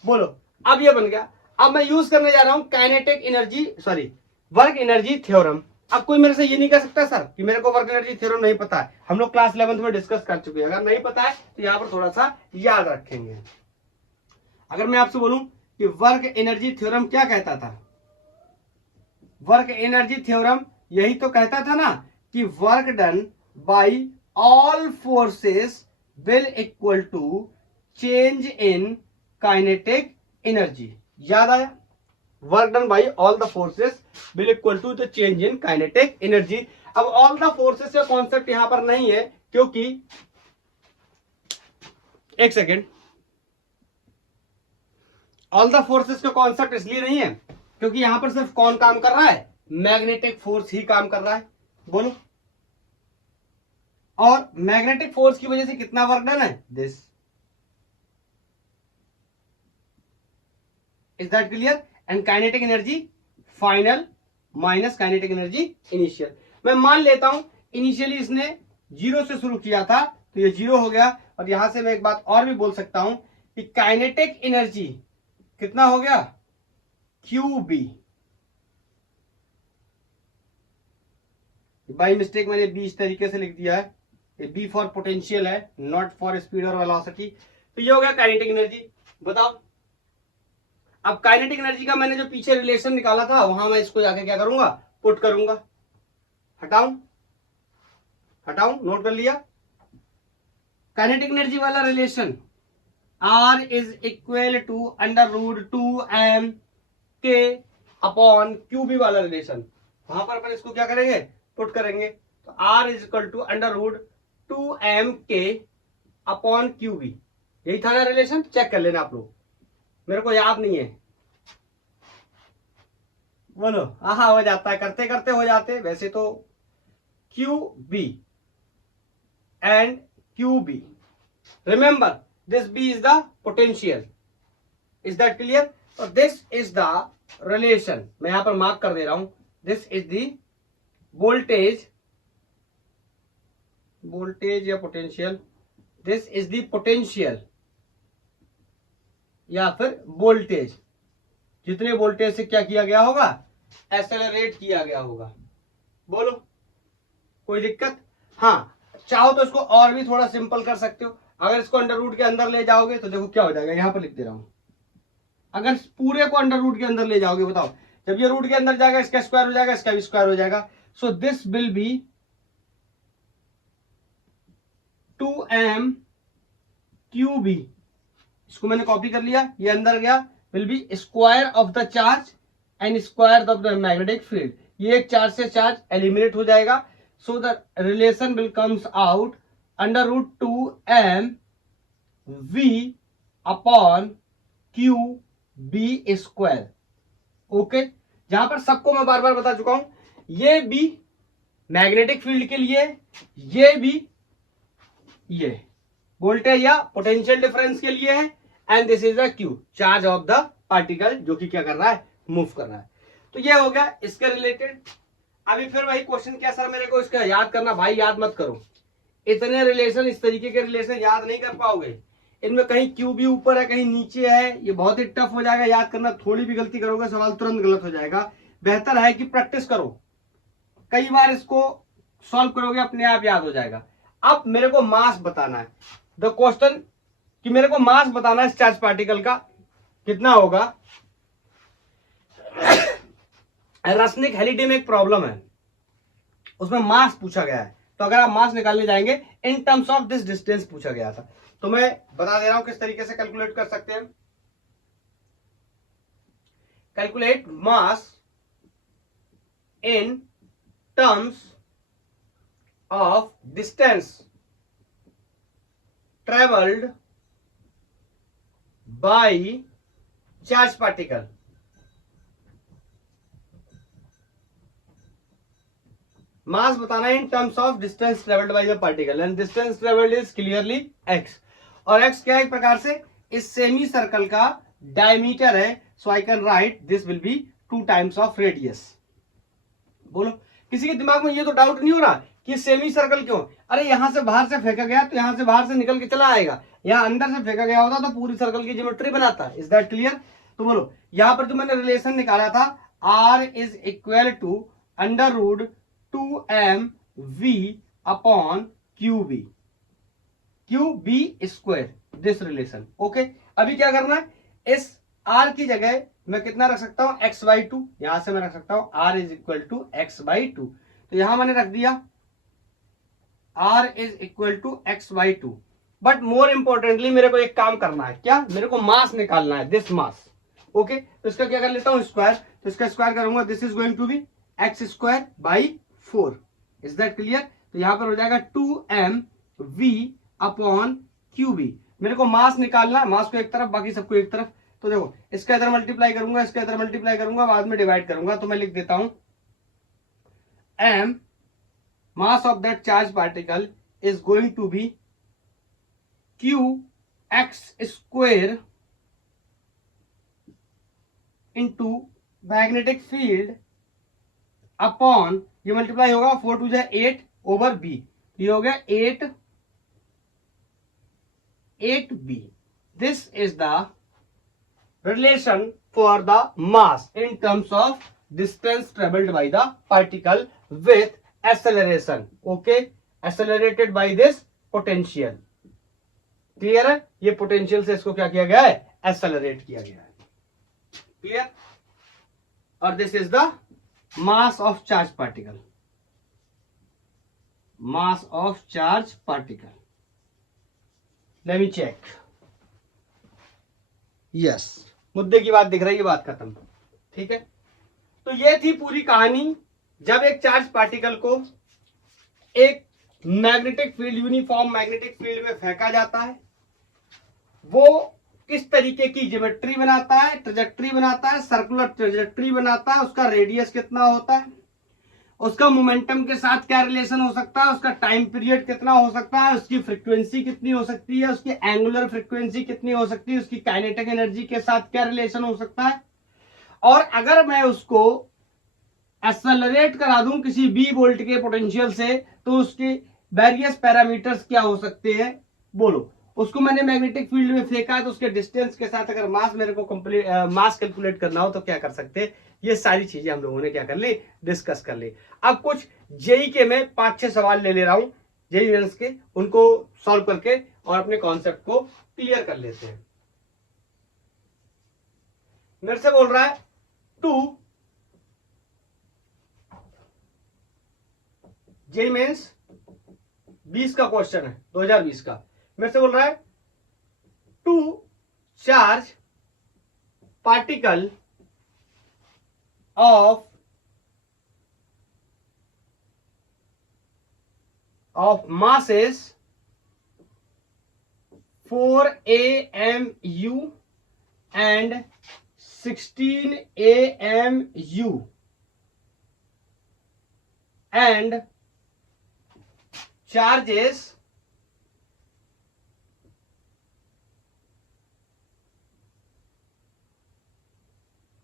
बोलो, अब ये बन गया। अब मैं यूज करने जा रहा हूं kinetic energy, sorry work energy theorem. अब कोई मेरे से ये नहीं कह सकता सर कि मेरे को वर्क एनर्जी थ्योरम नहीं पता है, हम लोग क्लास 11th में डिस्कस कर चुके हैं। अगर नहीं पता है तो यहां पर थोड़ा सा याद रखेंगे। अगर मैं आपसे बोलूं कि वर्क एनर्जी थ्योरम क्या कहता था, वर्क एनर्जी थ्योरम यही तो कहता था ना कि work done by all forces will equal to change in kinetic energy. याद आया, work done by all the forces will equal to the change in kinetic energy. अब ऑल द फोर्सेस का कॉन्सेप्ट यहां पर नहीं है, क्योंकि एक सेकेंड, ऑल द फोर्सेस का कॉन्सेप्ट इसलिए नहीं है क्योंकि यहां पर सिर्फ कौन काम कर रहा है, मैग्नेटिक फोर्स ही काम कर रहा है। बोलो, और मैग्नेटिक फोर्स की वजह से कितना वर्क डन है, this. Is that clear? And kinetic energy final minus kinetic energy initial. मैं मान लेता हूं इनिशियली इसने 0 से शुरू किया था तो ये 0 हो गया, और यहां से मैं एक बात और भी बोल सकता हूं कि काइनेटिक एनर्जी कितना हो गया, QB। बाई मिस्टेक मैंने बी इस तरीके से लिख दिया है, बी फॉर पोटेंशियल है, नॉट फॉर स्पीड और वेलोसिटी। तो ये हो गया काइनेटिक एनर्जी। बताओ अब काइनेटिक एनर्जी का मैंने जो पीछे रिलेशन निकाला था वहां मैं इसको जाके क्या करूंगा, पुट करूंगा। हटाऊं हटाऊं, नोट कर लिया। काइनेटिक एनर्जी वाला relation R is equal to under root 2m K upon QB वाला रिलेशन, वहां पर अपन इसको क्या करेंगे, पुट करेंगे। तो R is equal to under root 2m K upon QB, यही था ना रिलेशन, चेक कर लेना आप लोग, मेरे को याद नहीं है। बोलो हाँ हो जाता है, करते करते हो जाते। वैसे तो QB and QB, remember this B is the potential, is that clear? So this is the relation, मैं यहां पर मार्क कर दे रहा हूं, this is the voltage या potential, this is the potential या फिर वोल्टेज, जितने वोल्टेज से क्या किया गया होगा, एक्सेलरेट किया गया होगा। बोलो कोई दिक्कत? हाँ, चाहो तो इसको और भी थोड़ा सिंपल कर सकते हो। अगर इसको अंडर रूट के अंदर ले जाओगे तो देखो क्या हो जाएगा, यहां पर लिख दे रहा हूं। अगर पूरे को अंडर रूट के अंदर ले जाओगे, बताओ जब ये रूट के अंदर जाएगा इसका स्क्वायर हो जाएगा, इसका भी स्क्वायर हो जाएगा। So this will B 2m QB, इसको मैंने कॉपी कर लिया, ये अंदर गया, will be square of the charge and square of the magnetic field, ये एक चार्ज से चार्ज एलिमिनेट हो जाएगा। So the relation will comes out under root 2m V upon QB square. Okay, जहां पर सबको मैं बार बार बता चुका हूं, ये भी मैग्नेटिक फील्ड के लिए, ये भी ये वोल्टेज या पोटेंशियल डिफरेंस के लिए है, and this is the Q, charge of the particle, जो कि क्या कर रहा है, मूव कर रहा है। तो ये हो गया इसके रिलेटेड। अभी फिर वही क्वेश्चन, क्या सर मेरे को इसका याद करना, भाई याद मत करो, इतने रिलेशन, इस तरीके के रिलेशन याद नहीं कर पाओगे। इनमें कहीं QB ऊपर है कहीं नीचे है, ये बहुत ही टफ हो जाएगा याद करना। थोड़ी भी गलती करोगे सवाल तुरंत गलत हो जाएगा। बेहतर है कि प्रैक्टिस करो, कई बार इसको सॉल्व करोगे अपने आप याद हो जाएगा। अब मेरे को मास बताना है, द क्वेश्चन कि मेरे को मास बताना है इस चार्ज पार्टिकल का कितना होगा। रसनिक हेलिडी में एक प्रॉब्लम है, उसमें मास पूछा गया है, तो अगर आप मास निकालने जाएंगे इन टर्म्स ऑफ दिस डिस्टेंस पूछा गया था। तो मैं बता दे रहा हूं किस तरीके से कैलकुलेट कर सकते हैं। Calculate mass in terms of distance travelled by charge particle. Mass बताना है in terms of distance travelled by the particle, and distance travelled is clearly x, और x क्या है, एक प्रकार से इस सेमी सर्कल का डायमीटर है। So I can write this will be 2 times of radius. बोलो किसी के दिमाग में ये तो डाउट नहीं हो रहा कि सेमी सर्कल क्यों? अरे यहां से बाहर से फेंका गया तो यहां से बाहर से निकल के चला आएगा, यहां अंदर से फेंका गया होता तो पूरी सर्कल की ज्योमेट्री बनाता। Is that clear? तो बोलो यहां पर जो मैंने रिलेशन निकाला था, R is equal to under root 2m V upon QB square, this relation. Okay, अभी क्या करना है, इस R की जगह मैं कितना रख सकता हूं, x/2, यहां से मैं रख सकता हूं R is equal to x/2, तो यहां मैंने रख दिया R is equal to x/2। But more importantly मेरे को एक काम करना है, क्या, मेरे को मास निकालना है, दिस मास। ओके, तो इसका क्या कर लेता हूं, स्क्वायर, तो इसका स्क्वायर करूंगा, this is going to be x²/4। Is that clear? तो यहां पर हो जाएगा 2m V अपॉन QB। मेरे को मास निकालना है, मास को एक तरफ बाकी सबको एक तरफ। तो देखो इसका इधर मल्टीप्लाई करूंगा, इसका इधर मल्टीप्लाई करूंगा, बाद में डिवाइड करूंगा, तो मैं लिख देता हूं m mass of that charge particle is going to be Qx² into magnetic field upon, ये मल्टीप्लाई होगा 4 2 8 ओवर b, ये हो गया 8b। This is the relation for the mass in terms of distance travelled by the particle with acceleration. Okay, accelerated by this potential. Clear है? ये पोटेंशियल से इसको क्या किया गया है? एक्सेलरेट किया गया है। क्लियर? और this is the mass of charge particle, mass of charge particle. Let me check. Yes, मुद्दे की बात दिख रही है, बात खत्म। ठीक है, तो ये थी पूरी कहानी। जब एक चार्ज पार्टिकल को एक magnetic field, uniform magnetic field में फेंका जाता है, वो किस तरीके की ज्योमेट्री बनाता है, ट्रेजेक्ट्री बनाता है, सर्कुलर ट्रेजेक्ट्री बनाता है, उसका रेडियस कितना होता है, उसका मोमेंटम के साथ क्या रिलेशन हो सकता है, उसका टाइम पीरियड कितना हो सकता है, उसकी फ्रीक्वेंसी कितनी हो सकती है, उसकी एंगुलर फ्रीक्वेंसी कितनी हो सकती है, उसकी काइनेटिक एनर्जी के साथ क्या रिलेशन हो सकता है, और अगर मैं उसको एक्सेलरेट करा दूं किसी बी वोल्ट के पोटेंशियल से, तो उसके वेरियस पैरामीटर्स क्या हो सकते हैं, बोलो। उसको मैंने मैग्नेटिक फील्ड में फेंका है, तो उसके डिस्टेंस के साथ अगर मास मेरे को कंप्लीट मास कैलकुलेट करना हो तो क्या कर सकते हैं, ये सारी चीजें हम लोगों ने क्या कर ली, डिस्कस कर ली। अब कुछ जेई के मैं 5-6 सवाल ले रहा हूं, जेई मेंस के, उनको सॉल्व करके और अपने कॉन्सेप्ट को क्लियर कर लेते हैं। मेरे से बोल रहा है 2 जेई मेंस 20 का क्वेश्चन है, 2020 का। मेरे से बोल रहा है 2 charge particle of masses 4 AMU and 16 AMU and charges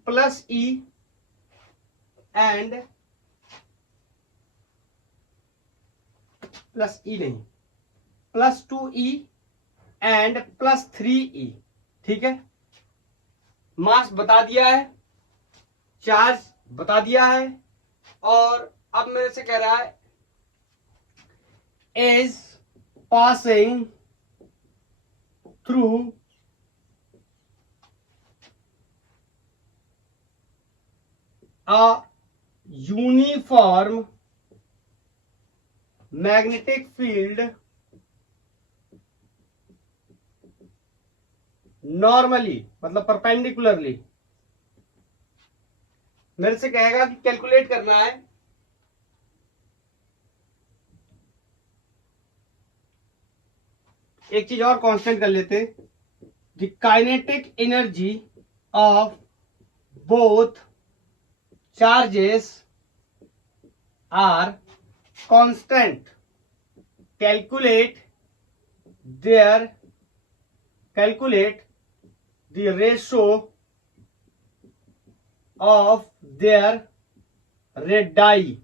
plus E and plus E नहीं, plus 2E and plus 3E। ठीक है, मास बता दिया है, चार्ज बता दिया है, और अब मेरे से कह रहा है is passing through a uniform magnetic field normally, मतलब परपेंडिकुलरली। मेरे से कहेगा कि कैलकुलेट करना है एक चीज और कांस्टेंट कर लेते, the kinetic energy of both charges are constant, calculate the ratio of their radii।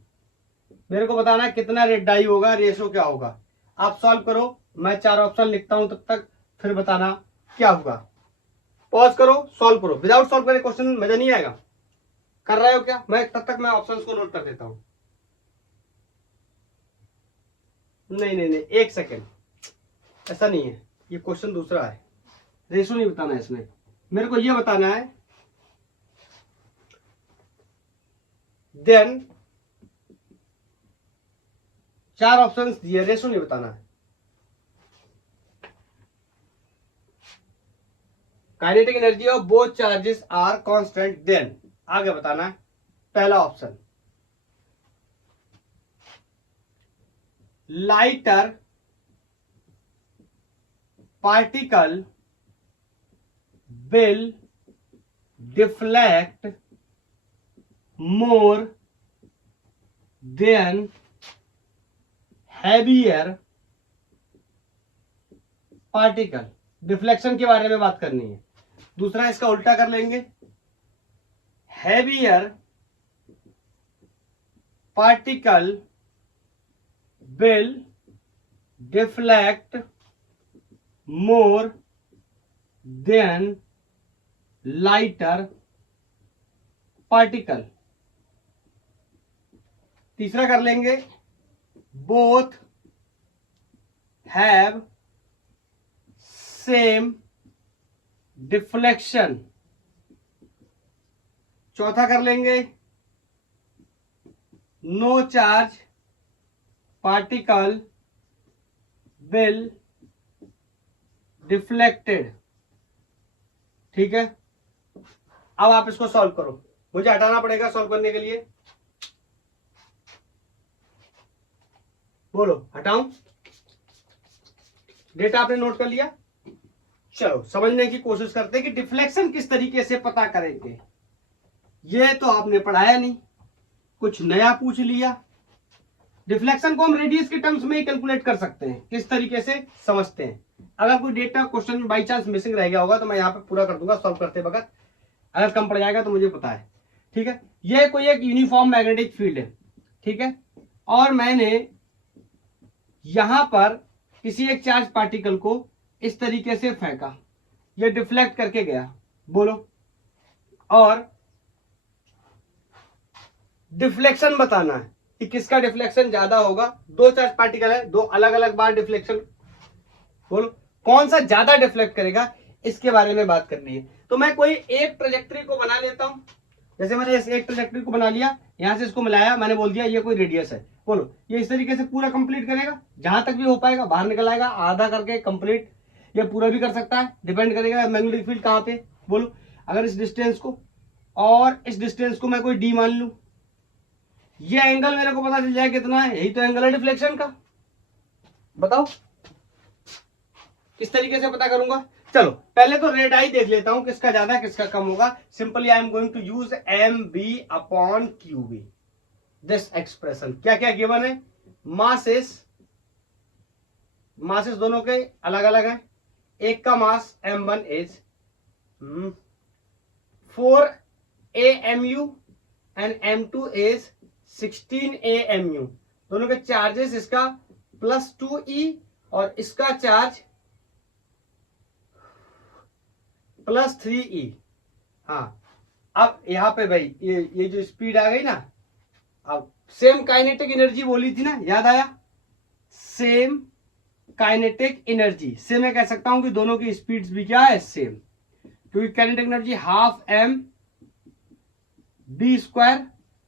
मेरे को बताना है कितना रेडाई होगा, रेशो क्या होगा। आप सॉल्व करो, मैं 4 ऑप्शन लिखता हूं, तब तक फिर बताना क्या होगा। पॉज करो, सॉल्व करो। विदाउट सॉल्व करे क्वेश्चन मजा नहीं आएगा। कर रहे हो क्या? मैं तब तक मैं ऑप्शंस को नोट कर देता हूं। नहीं नहीं नहीं, एक सेकेंड, ऐसा नहीं है, ये क्वेश्चन दूसरा है। रेशो नहीं बताना है इसमें, मेरे को ये बताना है देन 4 ऑप्शंस दिए, रेशो नहीं बताना है। Kinetic energy of both charges are constant, then आगे बताना है। पहला option, lighter particle will deflect more than heavier particle। Deflection के बारे में बात करनी है। दूसरा इसका उल्टा कर लेंगे, heavier particle will deflect more than lighter particle। तीसरा कर लेंगे, both have सेम डिफ्लेक्शन। चौथा कर लेंगे, no charge particle will deflected. ठीक है, अब आप इसको सॉल्व करो, मुझे हटाना पड़ेगा सॉल्व करने के लिए। बोलो, हटाऊं? डेटा आपने नोट कर लिया? चलो समझने की कोशिश करते हैं कि डिफ्लेक्शन किस तरीके से पता करेंगे। ये तो आपने पढ़ाया नहीं, कुछ नया पूछ लिया। डिफ्लेक्शन को हम रेडियस के टर्म्स में ही कैलकुलेट कर सकते हैं। किस तरीके से समझते हैं। अगर कोई डेटा क्वेश्चन में बाई चांस मिसिंग रह गया होगा तो मैं यहाँ पे पूरा कर दूंगा सॉल्व करते वक्त। अगर कम पड़ जाएगा तो मुझे पता है। ठीक है, ये कोई एक यूनिफॉर्म मैग्नेटिक फील्ड है। ठीक है, और मैंने यहां पर किसी एक चार्ज पार्टिकल को इस तरीके से फेंका, ये डिफ्लेक्ट करके गया। बोलो, और डिफ्लेक्शन बताना है कि किसका डिफ्लेक्शन ज्यादा होगा। दो चार्ज पार्टिकल है, दो अलग अलग बार डिफ्लेक्शन, बोलो कौन सा ज्यादा डिफ्लेक्ट करेगा, इसके बारे में बात करनी है। तो मैं कोई एक ट्रेजेक्टरी को बना लेता हूं। जैसे मैंने इस एक ट्रेजेक्टरी को बना लिया, यहां से इसको मिलाया, मैंने बोल दिया ये कोई रेडियस है। बोलो, ये इस तरीके से पूरा कंप्लीट करेगा, जहां तक भी हो पाएगा बाहर निकल आएगा, आधा करके कंप्लीट। ये पूरा भी कर सकता है, डिपेंड करेगा मैग्नेटिक फील्ड कहां पे। बोलो, अगर इस डिस्टेंस को और इस डिस्टेंस को मैं कोई डी मान लूं, ये एंगल मेरे को पता चल जाए कितना है, यही तो एंगल है डिफ्लेक्शन का। बताओ किस तरीके से पता करूंगा। चलो पहले तो रेड आई देख लेता हूं, किसका ज्यादा किसका कम होगा। Simply I am going to use m v upon Q B. This expression क्या क्या गिवन है, मासेस दोनों के अलग अलग है। एक का मास m1 is 4 AMU and m2 is 16 AMU। दोनों के चार्जेस, इसका +2E और इसका चार्ज +3E। हाँ, अब यहां पे भाई ये जो स्पीड आ गई ना, अब सेम काइनेटिक एनर्जी बोली थी ना, याद आया? सेम काइनेटिक एनर्जी से मैं कह सकता हूं कि दोनों की स्पीड्स भी क्या है, सेम। क्योंकि काइनेटिक एनर्जी ½ m²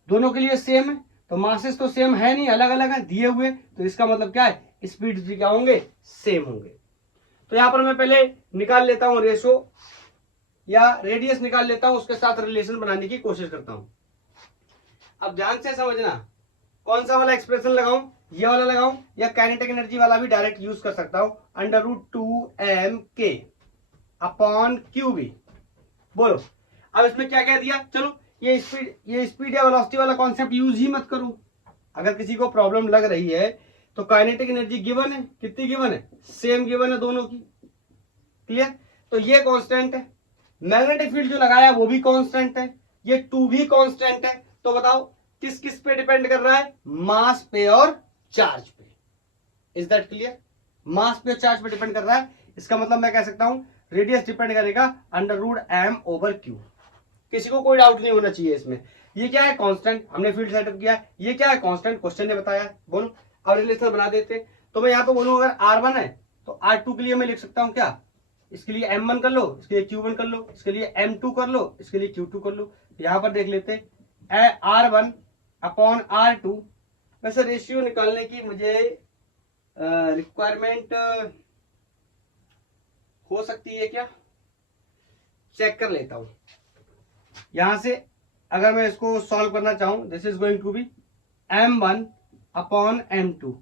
दोनों के लिए सेम है। तो मासेस तो सेम है नहीं, अलग अलग है दिए हुए, तो इसका मतलब क्या है, स्पीड्स भी क्या होंगे, सेम होंगे। तो यहां पर मैं पहले निकाल लेता हूं रेशो या रेडियस निकाल लेता हूं, उसके साथ रिलेशन बनाने की कोशिश करता हूं। अब ध्यान से समझना, कौन सा वाला एक्सप्रेशन लगाऊं, ये वाला लगाऊं या काइनेटिक एनर्जी वाला भी डायरेक्ट यूज कर सकता हूं, √2mk अपॉन क्यूबी। बोलो, अब इसमें क्या क्या दिया। चलो ये स्पीड या वेलोसिटी वाला कॉन्सेप्ट यूज ही मत करूं। अगर किसी को प्रॉब्लम लग रही है तो काइनेटिक एनर्जी गिवन है, कितनी गिवन है, सेम गिवन है दोनों की। क्लियर? तो ये कांस्टेंट है, मैग्नेटिक फील्ड जो लगाया वो भी कांस्टेंट है, ये 2 भी कांस्टेंट है। तो बताओ किस किस पे डिपेंड कर रहा है, मास पे और चार्ज पे। Is that clear? मास पे और चार्ज पे डिपेंड कर रहा है। इसका मतलब मैं कह सकता हूं रेडियस डिपेंड करेगा √m/q। किसी को कोई डाउट नहीं होना चाहिए इसमें। ये क्या है, कांस्टेंट, हमने फील्ड सेटअप किया। ये क्या है, कांस्टेंट, क्वेश्चन ने बताया। बोलो, अब रिलेशन बना देते। तो मैं यहां पे बोलूं अगर R1 है तो R2 के लिए मैं लिख सकता हूं क्या, इसके लिए M1 कर लो, इसके लिए Q1 कर लो, इसके लिए M2 कर लो, इसके लिए Q2 कर लो। यहां पर देख लेते R1 अपॉन R2। वैसे रेशियो निकालने की मुझे रिक्वायरमेंट हो सकती है क्या, चेक कर लेता हूं। यहां से अगर मैं इसको सॉल्व करना चाहूं, this is going to be M1 upon M2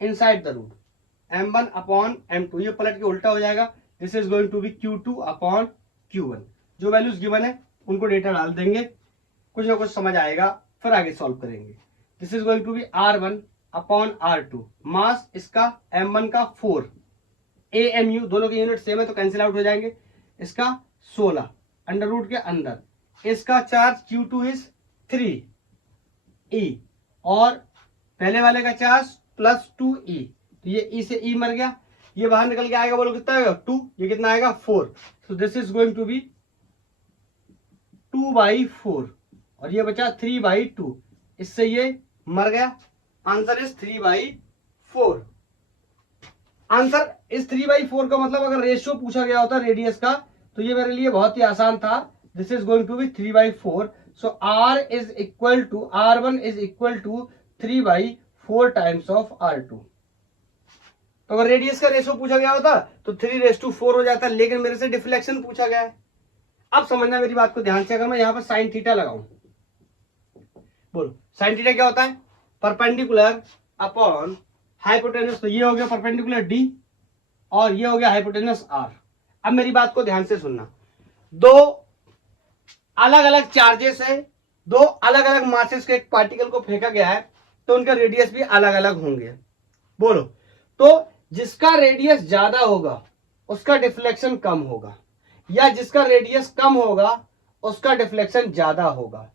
inside the root, M1 upon M2, ये पलट के उल्टा हो जाएगा। This is going to be Q2 upon Q1। जो वैल्यूज गिवन है उनको डेटा डाल देंगे, कुछ ना कुछ समझ आएगा, फिर आगे सॉल्व करेंगे। This is going to be R1 upon R2, mass इसका M1 का 4 AMU, दोनों के यूनिट सेम है तो कैंसिल आउट हो जाएंगे। इसका 16 अंडर रूट के अंदर, इसका चार्ज Q2 इज 3E और पहले वाले का चार्ज +2E। तो ये E से E मर गया, ये बाहर निकल के आएगा। बोलो कितना आएगा, 2। ये कितना आएगा, 4। So this is going to be 2/4 और ये बचा 3/2। इससे ये मर गया, आंसर इज 3/4। आंसर इस 3/4 का मतलब अगर रेशियो पूछा गया होता रेडियस का तो ये मेरे लिए बहुत ही आसान था. This is going to be 3/4. So R is equal to R1 is equal to 3/4 times of R2. तो अगर रेडियस का रेशियो पूछा गया होता तो 3/4 हो जाता, लेकिन मेरे से डिफ्लेक्शन पूछा गया है. अब समझना मेरी बात को ध्यान से. अगर मैं यहां पर साइन थीटा लगाऊं, बोलो साइन थीटा क्या होता है? Perpendicular upon hypotenuse. तो ये हो गया परपेंडिकुलर डी और ये हो गया हाइपोटेनस आर. अब मेरी बात को ध्यान से सुनना. दो अलग अलग चार्जेस है, दो अलग अलग मासेस के एक पार्टिकल को फेंका गया है, तो उनका रेडियस भी अलग अलग होंगे. बोलो, तो जिसका रेडियस ज्यादा होगा उसका डिफ्लेक्शन कम होगा, या जिसका रेडियस कम होगा उसका डिफ्लेक्शन ज्यादा होगा.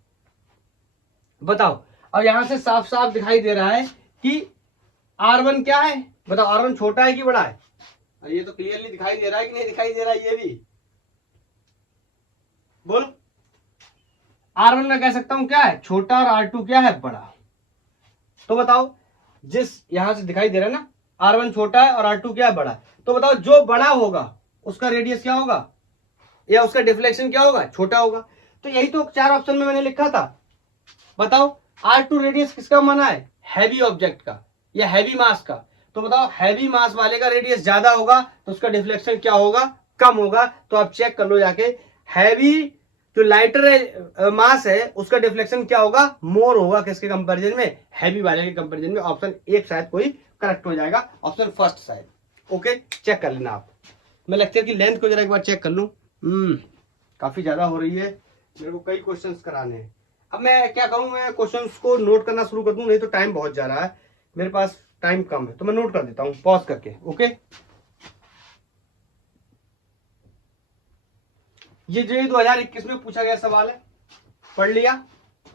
बताओ. अब यहां से साफ साफ दिखाई दे रहा है कि R1 क्या है? बताओ, R1 छोटा है कि बड़ा है? ये तो क्लियरली दिखाई दे रहा है कि नहीं दिखाई दे रहा है? ये भी बोल. R1 मैं कह सकता हूं क्या है? छोटा. और R2 क्या है? बड़ा. तो बताओ, जिस यहां से दिखाई दे रहा है ना, R1 छोटा है और R2 क्या है? बड़ा. तो बताओ, जो बड़ा होगा उसका रेडियस क्या होगा, या उसका डिफ्लेक्शन क्या होगा? छोटा होगा. तो यही तो 4 ऑप्शन में मैंने लिखा था. बताओ, R2 रेडियस किसका माना है? हैवी ऑब्जेक्ट का या हैवी मास का. तो बताओ, हैवी मास वाले का रेडियस ज्यादा होगा तो उसका डिफ्लेक्शन क्या होगा? कम होगा. तो आप चेक कर लो जाके, हैवी जो लाइटर मास है उसका डिफ्लेक्शन क्या होगा? मोर होगा. किसके कंपैरिजन में? हैवी वाले के कंपैरिजन में. ऑप्शन एक शायद कोई करेक्ट हो जाएगा, ऑप्शन फर्स्ट शायद. ओके, चेक कर लेना आप. मैं लेक्चर की लेंथ को जरा एक बार चेक कर लूं. काफी ज्यादा हो रही है, मेरे को कई क्वेश्चंस कराने हैं. अब मैं क्या करूं, मैं क्वेश्चंस को नोट करना शुरू कर दूं, नहीं तो टाइम बहुत जा रहा है, मेरे पास टाइम कम है. तो मैं नोट कर देता हूं पॉज करके. ओके, ये जो 2021 में पूछा गया सवाल है, पढ़ लिया?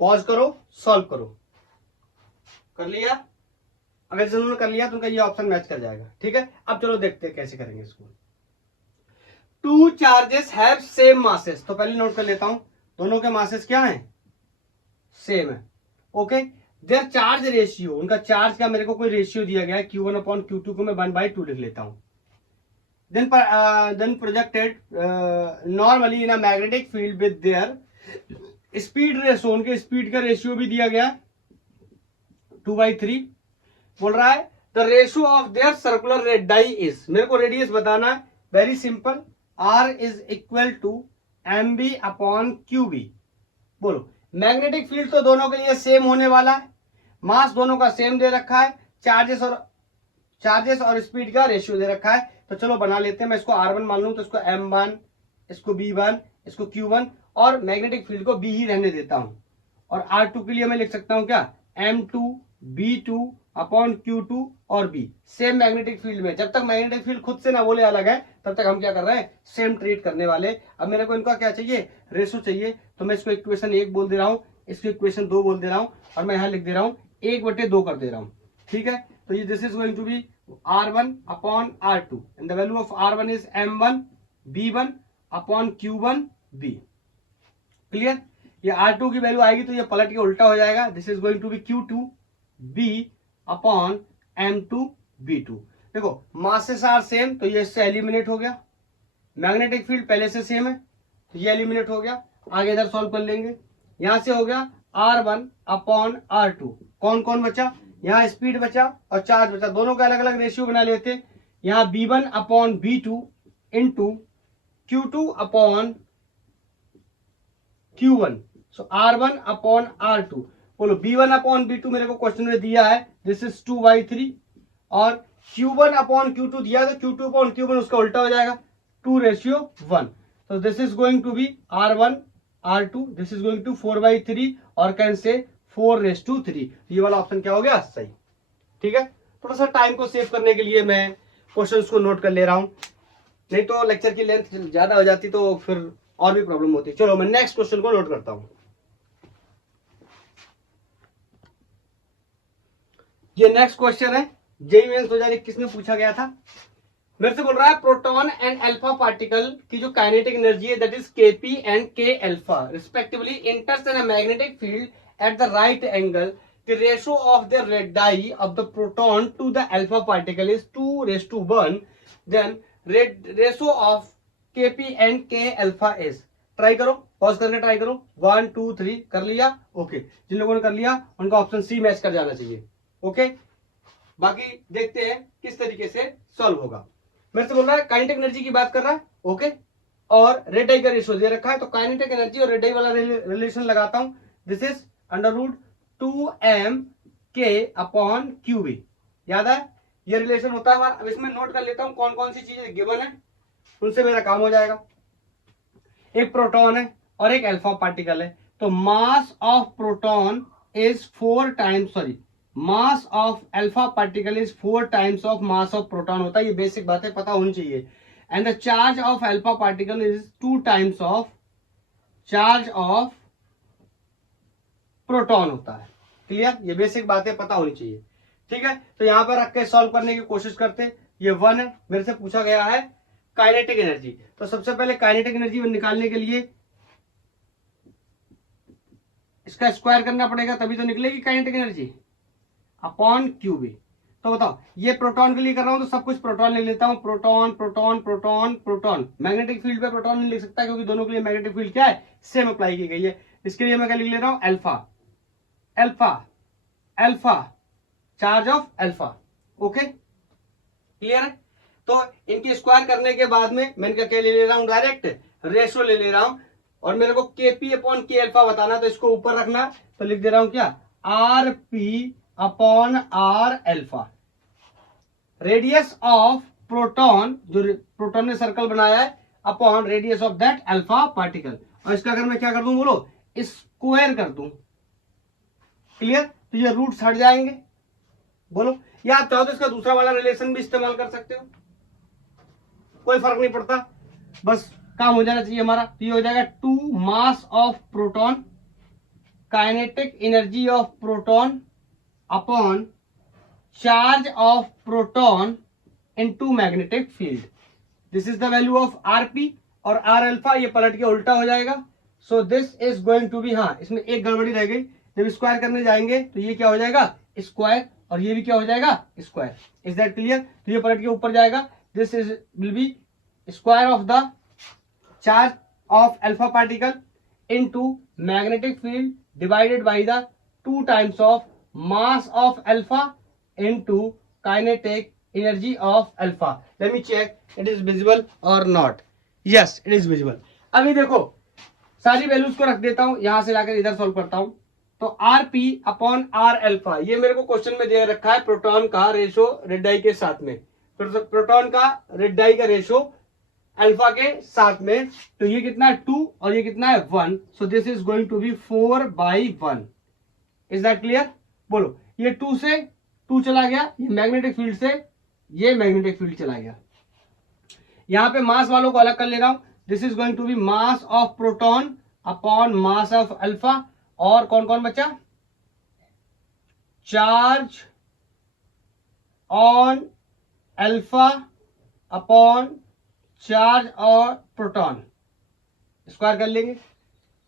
पॉज करो, सॉल्व करो. कर लिया? अगर जिन्होंने कर लिया तो उनका ये ऑप्शन मैच कर जाएगा. ठीक है, अब चलो देखते हैं कैसे करेंगे इसको. Two charges have same masses. तो पहले नोट कर लेता हूं, दोनों के मासेस क्या हैं? सेम है. ओके, देयर चार्ज रेशियो, उनका चार्ज का मेरे को कोई रेशियो दिया गया है, Q1 अपॉन Q2 को मैं 1/2 लिख लेता हूं. then projected normally in a magnetic field with their speed ratio, उनके स्पीड का रेशियो भी दिया गया 2/3. बोल रहा है the ratio of their circular radii is, मेरे को रेडियस बताना है. Very simple, R is equal to mb upon QB. बोलो, मैग्नेटिक फील्ड तो दोनों के लिए सेम होने वाला है, मास दोनों का सेम दे रखा है, चार्जेस और स्पीड का रेशियो दे रखा है. तो चलो बना लेते हैं. मैं इसको R1 मान लूं तो इसको M1, इसको B1, इसको Q1 और मैग्नेटिक फील्ड को B ही रहने देता हूं. और R2 के लिए मैं लिख सकता हूं क्या? M2 B2 अपॉन Q2 और B. सेम मैग्नेटिक फील्ड में, जब तक मैग्नेटिक फील्ड खुद से ना बोले अलग है तब तक हम क्या कर रहे हैं? सेम ट्रीट करने वाले. अब मेरे को इनका क्या चाहिए? रेशियो चाहिए. तो मैं इसको इक्वेशन 1 बोल दे रहा हूं, इसको इक्वेशन 2 बोल दे रहा हूं, और मैं यहां लिख दे रहा हूं 1/2 कर दे रहा हूं. ठीक है, तो ये this is going to be R1 upon R2 and the value of R1 is M1 B1 upon Q1 B. Clear? ये R2 की वैल्यू आएगी तो ये पलट के उल्टा हो जाएगा. This is going to be Q2 B upon M2 B2. देखो, मासेस आर सेम तो ये इससे एलिमिनेट हो गया. मैग्नेटिक फील्ड पहले से सेम है तो ये एलिमिनेट हो गया. आगे इधर सॉल्व कर लेंगे. यहां से हो गया R1 अपॉन R2. कौन कौन बचा? यहाँ स्पीड बचा और चार्ज बचा, दोनों का अलग अलग रेशियो बना लेते. यहाँ B1 upon B2 into Q2 upon Q1. सो R1 अपॉन R2. बोलो, B1 अपॉन B2 मेरे को क्वेश्चन में दिया है, दिस इज 2/3. और Q1 अपॉन Q2 दिया तो Q2 अपॉन Q1 उसका उल्टा हो जाएगा, 2:1. तो this is going to be R1 R2. This is going to 4/3 और कैन से 4:3. ये वाला ऑप्शन क्या हो गया? सही. ठीक है, थोड़ा सा टाइम को सेव करने के लिए मैं क्वेश्चंस को नोट कर ले रहा हूं, नहीं तो लेक्चर की लेंथ ज्यादा हो जाती तो फिर और भी प्रॉब्लम होती. चलो मैं नेक्स्ट क्वेश्चन को नोट करता हूं. ये नेक्स्ट क्वेश्चन है, जेईई मेंस 2021 में पूछा गया था. मेरे से बोल रहा है प्रोटॉन एंड अल्फा पार्टिकल की जो काइनेटिक एनर्जी है that is Kp and K alpha respectively enters in a magnetic field at the right angle कि ratio of the radii of the proton to the alpha particle is 2:1, then ratio of Kp and K alpha is, try करो, पॉज करके ट्राई करो, 1 2 3 कर लिया, ओके। जिन लोगों ने कर लिया उनका ऑप्शन सी मैच कर जाना चाहिए, ओके। बाकी देखते हैं किस तरीके से सॉल्व होगा। मेरे से बोल रहा है काइनेटिक एनर्जी की बात कर रहा है, ओके, और रेड डाई का रेशियो दे रखा है, तो काइनेटिक एनर्जी और रेड डाई वाला रिलेशन लगाता हूं। दिस इज √2mk/QV, याद है ये रिलेशन होता है हमारा। अब इसमें नोट कर लेता हूं कौन कौन सी चीजें गिवन है, उनसे मेरा काम हो जाएगा। एक प्रोटॉन है और एक अल्फा पार्टिकल है, तो मास of proton is 4 times, sorry, mass of alpha particle is 4 times of mass of proton होता है, ये बेसिक बातें पता होनी चाहिए। And the charge of alpha particle is 2 times of charge of proton होता है। क्लियर, ये बेसिक बातें पता होनी चाहिए, ठीक है। तो यहां पर रख के सॉल्व करने की कोशिश करते। ये 1 है, मेरे से पूछा गया है काइनेटिक एनर्जी, तो सबसे पहले काइनेटिक एनर्जी निकालने के लिए इसका स्क्वायर करना पड़ेगा, तभी तो निकलेगी काइनेटिक एनर्जी, अपॉन QV। तो बताओ, ये प्रोटॉन के लिए कर रहा हूं तो सब कुछ प्रोटॉन लिख लेता हूं, proton proton proton proton. Magnetic field पे प्रोटॉन नहीं लिख सकता क्योंकि दोनों के लिए मैग्नेटिक फील्ड क्या है, सेम अप्लाई की गई है। इसके लिए मैं क्या लिख ले रहा हूं, alpha alpha alpha, charge of alpha, okay, clear है। तो इनकी स्क्वायर करने के बाद में मैं इनका क्या ले रहा हूं, डायरेक्ट रेशो ले रहा हूं, और मेरे को Kp/K अल्फा बताना, तो इसको ऊपर रखना, तो लिख दे रहा हूं क्या, Rp/R alpha. Radius of proton, जो प्रोटॉन ने सर्कल बनाया है, upon radius of that alpha particle. और इसका अगर मैं क्या कर दूं, बोलो, स्क्वायर कर दूं, क्लियर। तो ये रूट्स हट जाएंगे, बोलो, या आप चाहो तो इसका दूसरा वाला रिलेशन भी इस्तेमाल कर सकते हो, कोई फर्क नहीं पड़ता, बस काम हो जाना चाहिए हमारा। तो ये हो जाएगा 2 mass of proton, kinetic energy of proton upon charge of proton into magnetic field. This is the value of Rp, और R अल्फा ये पलट के उल्टा हो जाएगा। So this is going to be, हाँ इसमें एक गड़बड़ी रह गई, जब स्क्वायर करने जाएंगे तो ये क्या हो जाएगा, स्क्वायर, और ये भी क्या हो जाएगा, स्क्वायर। Is that clear. तो ये पलट के ऊपर जाएगा, this is will be square of the charge of alpha particle into magnetic field divided by the 2 times of mass of alpha into kinetic energy of alpha. Let me check it is visible or not. Yes, it is visible. अभी देखो, सारी वैल्यूज को रख देता हूं, यहां से लाकर इधर सॉल्व करता हूं। तो Rp/R अल्फा, ये मेरे को क्वेश्चन में दे रखा है प्रोटॉन का रेशो रेड डाई के साथ में, प्रोटॉन का रेड डाई का रेशो अल्फा के साथ में, तो ये कितना है 2 और ये कितना है 1। So this is going to be 4/1। Is that clear, बोलो। ये 2 से 2 चला गया, ये मैग्नेटिक फील्ड से ये मैग्नेटिक फील्ड चला गया। यहां पे मास वालों को अलग कर ले रहा हूं, this is going to be mass of proton upon mass of alpha, और कौन कौन बचा, charge on alpha upon charge और प्रोटॉन, स्क्वायर कर लेंगे,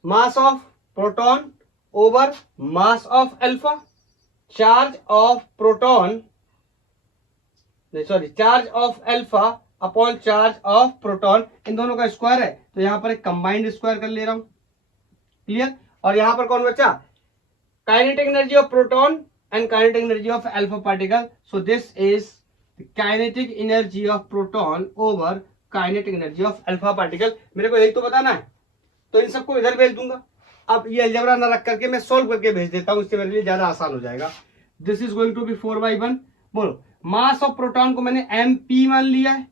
mass of proton over mass of alpha, charge of proton, sorry, charge of alpha upon charge of proton, इन दोनों का स्क्वायर है, तो यहां पर एक कंबाइंड स्क्वायर कर ले रहा हूं, क्लियर। और यहां पर कौन बचा, kinetic energy of proton and kinetic energy of alpha particle. So this is kinetic energy of proton over kinetic energy of alpha particle. मेरे को यही तो बताना है, तो इन सबको इधर भेज दूंगा। अब ये अलजेब्रा ना रख करके मैं सोल्व करके भेज देता हूं, इससे मेरे लिए ज्यादा आसान हो जाएगा। This is going to be 4/1। बोलो, मास ऑफ प्रोटॉन को मैंने mp मान लिया है,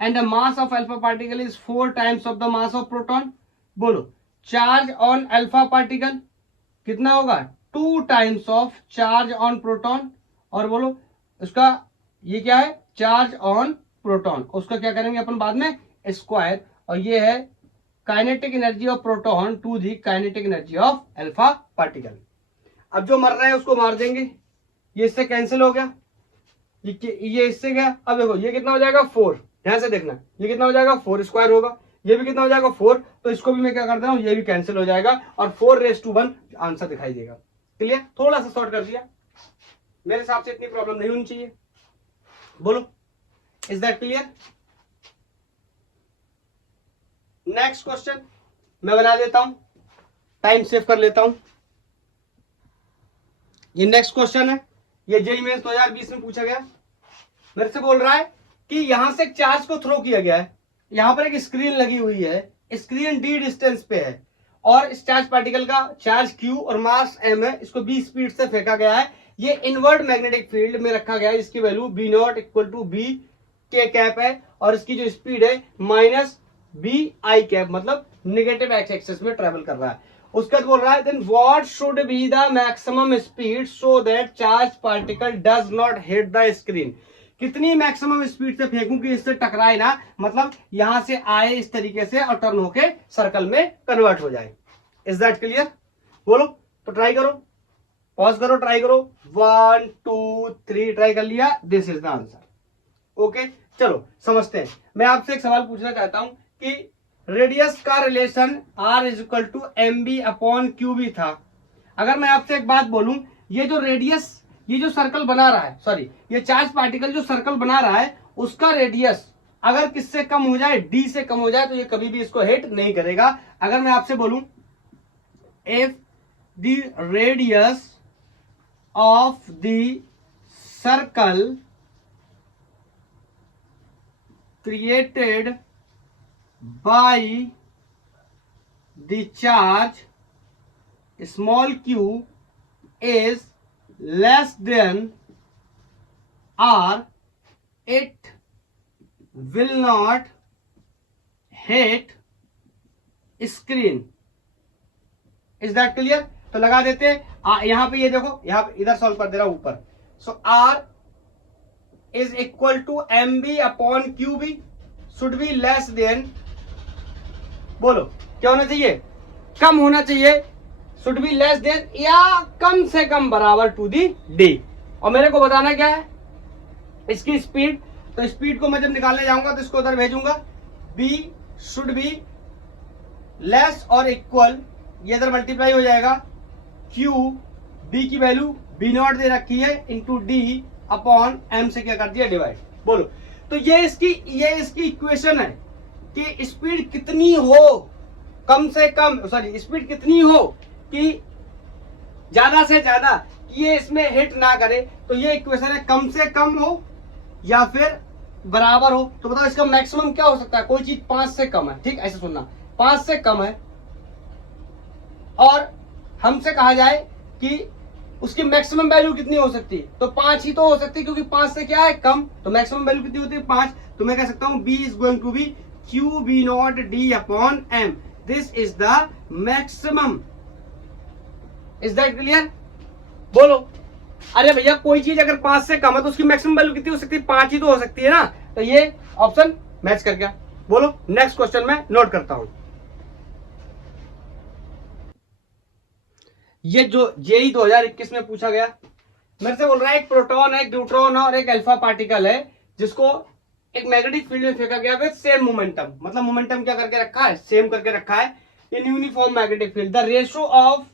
and the mass of alpha particle is 4 times of the mass of proton. बोलो, चार्ज ऑन अल्फा पार्टिकल कितना होगा, 2 times of charge on proton, और बोलो उसका ये क्या है, चार्ज ऑन प्रोटॉन, उसका क्या करेंगे अपन बाद में, स्क्वायर, और ये है kinetic energy of proton to the kinetic energy of alpha particle. अब जो मर रहा है उसको मार देंगे, ये इससे कैंसिल हो गया, ये इससे गया। अब देखो ये कितना हो जाएगा 4, ध्यान से देखना, ये कितना हो जाएगा 4 स्क्वायर होगा, ये भी कितना हो जाएगा 4, तो इसको भी मैं क्या कर दे रहा हूं, ये भी कैंसिल हो जाएगा, और 4⁻1 आंसर दिखाई देगा। क्लियर, थोड़ा सा शॉर्ट कर दिया, मेरे हिसाब से इतनी प्रॉब्लम नहीं होनी चाहिए। बोलो, is that clear? Next question मैं बना देता हूं, टाइम सेव कर लेता हूं। ये नेक्स्ट क्वेश्चन है, ये जेईई मेंस 2020 में पूछा गया। मेरे से बोल रहा है कि यहां से एक चार्ज को थ्रो किया गया है, यहां पर एक स्क्रीन लगी हुई है, स्क्रीन d डिस्टेंस पे है और इस चार्ज पार्टिकल का चार्ज q और मास m है, इसको b स्पीड से फेंका गया है। ये इनवर्ट मैग्नेटिक फील्ड में रखा गया है, इसकी value b not equal to b के कैप है और इसकी जो स्पीड है माइनस b i कैप, मतलब निगेटिव एक्स एक्सिस में ट्रेवल कर रहा है। उसके बाद बोल रहा है then what should be the maximum speed so that charge particle does not hit the screen. कितनी मैक्सिमम स्पीड से फेंकूं कि इससे टकराए ना, मतलब यहां से आए इस तरीके से और टर्न होके सर्कल में कन्वर्ट हो जाए। Is that clear? बोलो, तो ट्राई करो, पॉज करो, ट्राई करो। 1 2 3 ट्राई कर लिया, this is the answer. Okay, चलो समझते हैं। मैं आपसे एक सवाल पूछना चाहता हूं कि रेडियस का relation r is equal to m v upon Q B था। अगर मैं आपसे एक बात बोलूं, ये जो रेडियस, ये जो सर्कल बना रहा है, सॉरी ये चार्ज पार्टिकल जो सर्कल बना रहा है, उसका रेडियस अगर किससे कम हो जाए, d से कम हो जाए, तो ये कभी भी इसको हिट नहीं करेगा। अगर मैं आपसे बोलूं if the radius of the circle created by the charge small q is less than r, it will not hit screen. Is that clear? तो लगा देते यहां पे, ये देखो, यहां पे इधर सॉल्व कर दे रहा हूं ऊपर। सो r is equal to m v upon Q B, should be less than, बोलो क्या होना चाहिए? कम होना चाहिए, शुड बी लेस देन या कम से कम बराबर टू दी डी। और मेरे को बताना क्या है, इसकी स्पीड। तो स्पीड को मैं जब निकालने जाऊंगा तो इसको उधर भेजूंगा, b शुड बी लेस और इक्वल, ये इधर मल्टीप्लाई हो जाएगा, q b की वैल्यू b नॉट दे रखी है इंटू d अपॉन m से क्या कर दिया, डिवाइड। बोलो, तो ये इसकी इक्वेशन है कि स्पीड कितनी हो, कम से कम, सॉरी स्पीड कितनी हो कि ज्यादा से ज्यादा ये इसमें हिट ना करे। तो ये इक्वेशन है, कम से कम हो या फिर बराबर हो। तो बताओ इसका मैक्सिमम क्या हो सकता है? कोई चीज 5 से कम है, ठीक, ऐसे सुनना, 5 से कम है और हमसे कहा जाए कि उसकी मैक्सिमम वैल्यू कितनी हो सकती है, तो 5 ही तो हो सकती है, क्योंकि 5 से क्या है, कम। तो मैक्सिमम वैल्यू कितनी होती है? 5। तो मैं कह सकता हूं b is going to be q b not d upon m, this is the maximum. Is that clear? बोलो, अरे भैया कोई चीज अगर 5 से कम है तो उसकी मैक्सिमम वैल्यू कितनी हो सकती है? 5 ही तो हो सकती है ना। तो ये ऑप्शन मैच कर गया। बोलो, नेक्स्ट क्वेश्चन में नोट करता हूं। ये जो जेईई 2021 में पूछा गया, मेरे से बोल रहा है एक प्रोटॉन है, एक न्यूट्रॉन है और एक अल्फा पार्टिकल है, जिसको एक मैग्नेटिक फील्ड में फेंका गया विद सेम मोमेंटम। मतलब मोमेंटम क्या करके रखा है? सेम करके रखा है in uniform magnetic field. The ratio of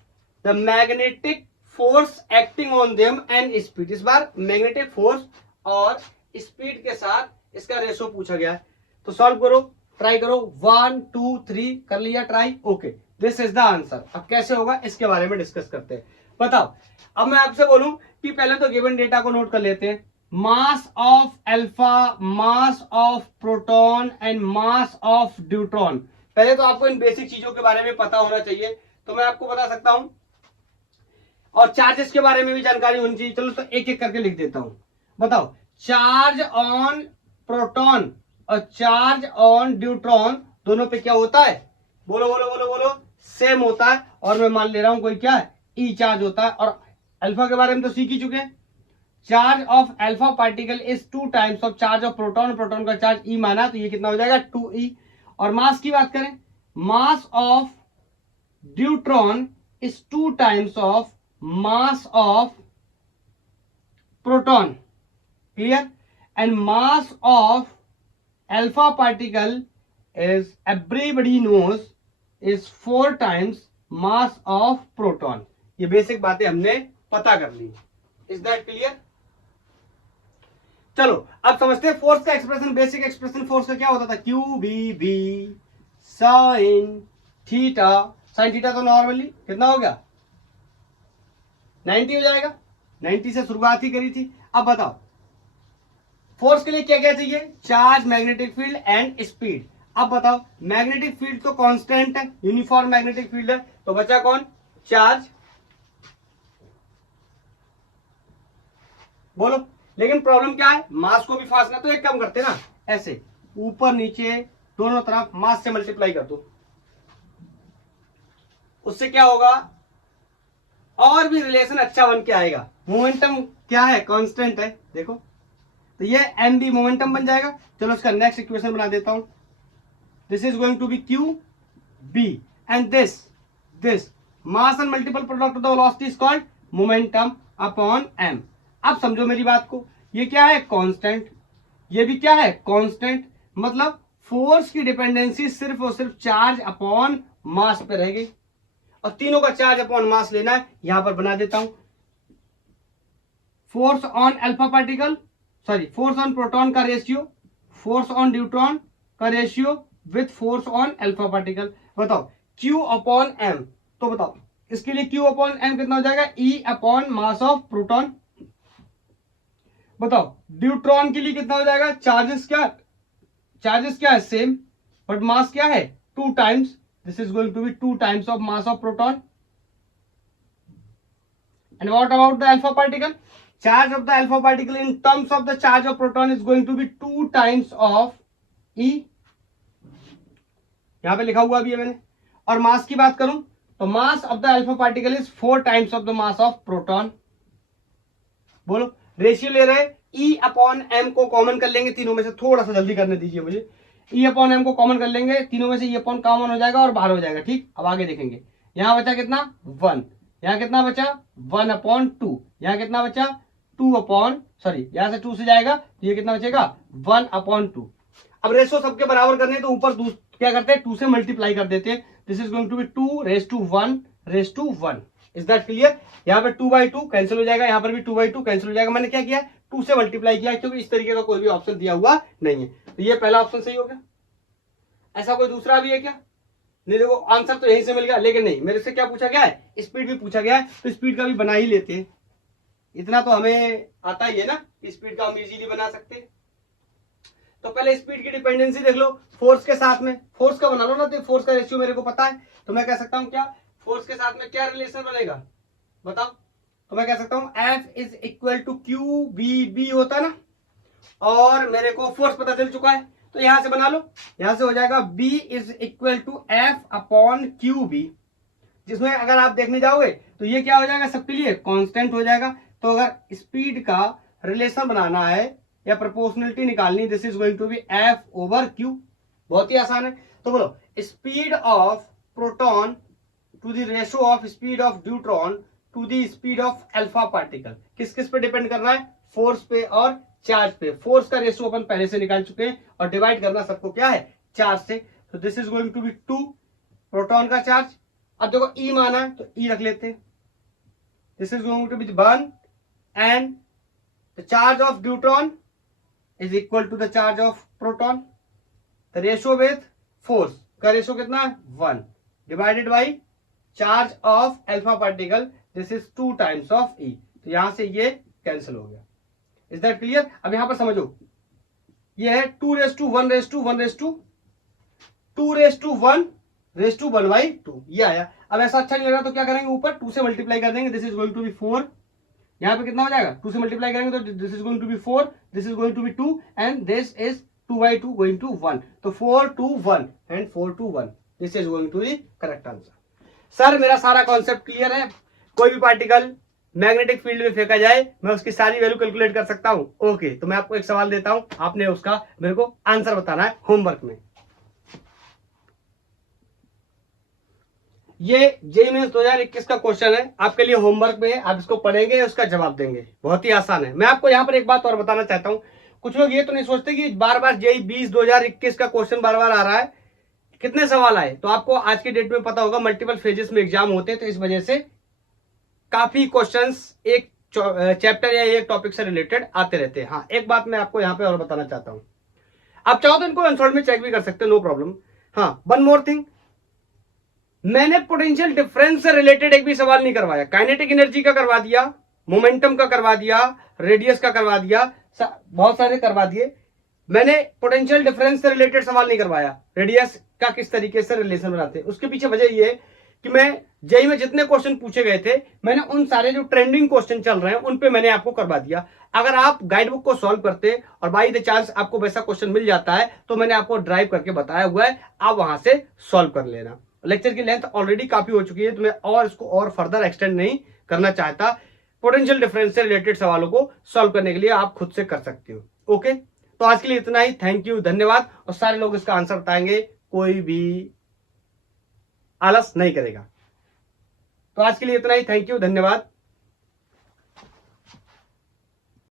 the magnetic force acting on them and speed. इस बार मैग्नेटिक फोर्स और स्पीड के साथ इसका रेशियो पूछा गया है। तो सॉल्व करो, ट्राई करो। 1 2 3 कर लिया try, okay, this is the answer. अब कैसे होगा इसके बारे में डिस्कस करते हैं। बताओ, अब मैं आपसे बोलूं कि पहले तो गिवन डेटा को नोट कर लेते हैं। मास of alpha, mass of proton and mass of neutron. पहले तो आपको इन बेसिक चीजों के बारे में पता होना चाहिए, तो मैं आपको बता सकता हूं, और चार्जेस के बारे में भी जानकारी होनी चाहिए। चलो तो एक एक करके लिख देता हूं। बताओ, चार्ज ऑन प्रोटॉन और चार्ज ऑन न्यूट्रॉन दोनों पे क्या होता है? बोलो बोलो बोलो बोलो, सेम होता है। और मैं मान ले रहा हूं कोई क्या है, ई चार्ज होता है। और अल्फा के बारे में तो सीख ही चुके हैं। Charge of alpha particle is 2 times of charge of proton. Proton का चार्ज ई माना, तो ये कितना हो जाएगा? 2e। और मास की बात करें, mass of neutron is 2 times of mass of proton, clear? And mass of alpha particle is everybody knows is 4 times mass of proton, ये बेसिक बातें हमने पता कर ली। Is that clear? चलो अब समझते हैं फोर्स का एक्सप्रेशन। बेसिक एक्सप्रेशन फोर्स का क्या होता था? Q v B sine theta. Sine theta तो नॉर्मली कितना हो गया? 90 हो जाएगा। 90 से शुरुआत ही करी थी। अब बताओ फोर्स के लिए क्या क्या चाहिए? Charge, magnetic field and speed. अब बताओ मैग्नेटिक फील्ड तो कांस्टेंट है, यूनिफॉर्म मैग्नेटिक फील्ड है, तो बचा कौन? चार्ज। बोलो। लेकिन प्रॉब्लम क्या है? मास को भी फासना, तो एक काम करते ना, ऐसे ऊपर नीचे दोनों तरफ मास से मल्टीप्लाई कर दो। उससे क्या होगा? और भी रिलेशन अच्छा बन के आएगा। मोमेंटम क्या है? कांस्टेंट है। देखो तो ये एम बी मोमेंटम बन जाएगा। चलो इसका नेक्स्ट इक्वेशन बना देता हूं। This is going to be q B and this mass and multiple product of the velocity is called momentum upon m. अब समझो मेरी बात को, ये क्या है? कांस्टेंट। ये भी क्या है? कांस्टेंट। मतलब फोर्स की डिपेंडेंसी सिर्फ और सिर्फ चार्ज अपॉन मास पे रह गई, और तीनों का चार्ज अपॉन मास लेना है। यहां पर बना देता हूं। Force on alpha particle, sorry force on proton का रेशियो, फोर्स ऑन न्यूट्रॉन का ratio with force on alpha particle. बताओ Q अपॉन एम। तो बताओ इसके लिए Q अपॉन एम कितना हो जाएगा? E upon mass of proton. बताओ न्यूट्रॉन के लिए कितना हो जाएगा? चार्जेस क्या है? सेम, बट मास क्या है? 2 times. This is going to be 2 times of mass of proton. And what about the alpha particle? Charge of the alpha particle in terms of the charge of proton is going to be 2 times of E. यहां पे लिखा हुआ भी है मैंने। और मास की बात करूं तो मास of the alpha particle is 4 times of the mass of proton. बोलो रेशियो ले रहे, E अपॉन एम को कॉमन कर लेंगे तीनों में से। थोड़ा सा जल्दी करने दीजिए मुझे। E अपॉन एम को कॉमन कर लेंगे तीनों में से, E अपॉन कॉमन हो जाएगा और बाहर हो जाएगा। ठीक, अब आगे देखेंगे। यहां बचा कितना? 1। यहां कितना बचा? 1 अपॉन 2। यहां कितना बचा? 2 अपॉन, सॉरी यहां से 2 से जाएगा तो ये कितना बचेगा? 1 अपॉन 2। अब रेशो सबके बराबर करने तो ऊपर क्या करते हैं? 2 से मल्टीप्लाई कर देते हैं। This is going to be 2 raise to 1 raise to 1। Is that clear? यहाँ पे 2/2 कैंसिल हो जाएगा, यहाँ पर भी 2/2 कैंसिल हो जाएगा। मैंने क्या किया? 2 से मल्टीप्लाई किया, क्योंकि इस तरीके का कोई भी ऑप्शन दिया हुआ नहीं है। तो ये पहला ऑप्शन सही हो गया। ऐसा कोई दूसरा भी है क्या? नहीं, देखो आंसर तो यहीं से मिल गया, लेकिन नहीं, मेरे से क्या पूछा गया है? स्पीड भी पूछा गया है, तो स्पीड का भी बना ही लेते हैं। इतना तो हमें आता ही है ना, स्पीड का हम इजीली बना सकते हैं। तो पहले स्पीड की डिपेंडेंसी देख लो फोर्स के साथ में। फोर्स का बना लो ना, तो फोर्स का रेशियो मेरे को पता है, तो मैं कह सकता हूं क्या? फोर्स के साथ में क्या रिलेशन बनेगा? बताओ। तो मैं कह सकता हूं F is equal to Q v B होता है ना, और मेरे को फोर्स पता चल चुका है, तो यहां से बना लो। यहां से हो जाएगा B is equal to F upon Q v, जिसमें अगर आप देखने जाओगे तो ये क्या हो जाएगा? सबके लिए कांस्टेंट हो जाएगा। तो अगर स्पीड का रिलेशन बनाना है या प्रोपोर्शनलिटी निकालनी, this is going to be F over Q। बहुत ही आसान है। तो बोलो speed of proton to the ratio of speed of neutron to the speed of alpha particle. किस किस पे डिपेंड करना है? फोर्स पे और चार्ज पे। फोर्स का रेशियो अपन पहले से निकाल चुके हैं, और डिवाइड करना सबको क्या है? चार्ज से। तो this is going to be 2 proton का चार्ज। अब देखो E माना है तो E रख लेते हैं। This is going to be 1 and the charge of neutron is equal to the charge of proton. The ratio with force का रेशियो कितना है? 1 divided by charge of alpha particle, this is 2 times of E। तो यहां से ये कैंसिल हो गया। Is that clear? अब यहां पर समझो, ये है 2 raised to 1 raised to 1 raised to 2 raised to 1 raised to 1/2 ये आया। अब ऐसा अच्छा नहीं लग रहा तो क्या करेंगे? ऊपर 2 से मल्टीप्लाई कर देंगे। This is going to be 4। यहाँ पे कितना हो जाएगा? 2 से मल्टीप्लाई करेंगे तो this is going to be 4, this is going to be 2 and this is 2/2 going to 1। तो 4 to 1 and 4 to 1, this is going to the correct answer. Sir मेरा सारा कॉन्सेप्ट क्लियर है। कोई भी पार्टिकल मैग्नेटिक फील्ड में फेंका जाए, मैं उसकी सारी वैल्यू कैलकुलेट कर सकता हूँ। ओके, तो मैं आपको एक सवाल देता हूँ, आपने उसका मेरे को आंसर बताना है होमवर्क में। ये जेईई मेंस 2021 का क्वेश्चन है, आपके लिए होमवर्क में है। आप इसको पढ़ेंगे, उसका जवाब देंगे। बहुत ही आसान है। मैं आपको यहाँ पर एक बात और बताना चाहता हूँ। कुछ लोग ये तो नहीं सोचते कि बार बार जेईई 2021 का क्वेश्चन बार बार आ रहा है, कितने सवाल आए। तो आपको आज के डेट में पता होगा मल्टीपल फेजेस में एग्जाम होते हैं, तो इस वजह से काफी क्वेश्चंस एक चैप्टर या एक टॉपिक से रिलेटेड आते रहते हैं। हाँ, एक बात मैं आपको यहाँ पे और बताना चाहता हूँ, आप चाहो तो इनको आंसर में चेक भी कर सकते हो, नो प्रॉब्लम। हाँ, वन मोर थिंग, मैंने पोटेंशियल डिफरेंस से रिलेटेड एक भी सवाल नहीं करवाया। काइनेटिक एनर्जी का करवा दिया, मोमेंटम का करवा दिया, रेडियस का करवा दिया, बहुत सारे करवा दिए। मैंने पोटेंशियल डिफरेंस से रिलेटेड सवाल नहीं करवाया, रेडियस का किस तरीके से रिलेशन बनाते हैं। उसके पीछे वजह ये कि मैं जेई में जितने क्वेश्चन पूछे गए थे, मैंने उन सारे जो ट्रेंडिंग क्वेश्चन चल रहे हैं उन पे मैंने आपको करवा दिया। अगर आप गाइड बुक को सॉल्व करते और बाय द चांस आपको वैसा क्वेश्चन मिल जाता है तो मैंने आपको ड्राइव करके बताया हुआ है, आप वहां से सॉल्व कर लेना। लेक्चर की लेंथ ऑलरेडी काफी हो चुकी है, तो मैं और इसको और फर्दर एक्सटेंड नहीं करना चाहता। पोटेंशियल डिफरेंस से रिलेटेड सवालों को सॉल्व करने के लिए आप खुद से कर सकते हो। ओके, तो आज के लिए इतना ही। थैंक यू, धन्यवाद। और सारे लोग इसका आंसर बताएंगे, कोई भी आलस नहीं करेगा। तो आज के लिए इतना ही। थैंक यू, धन्यवाद।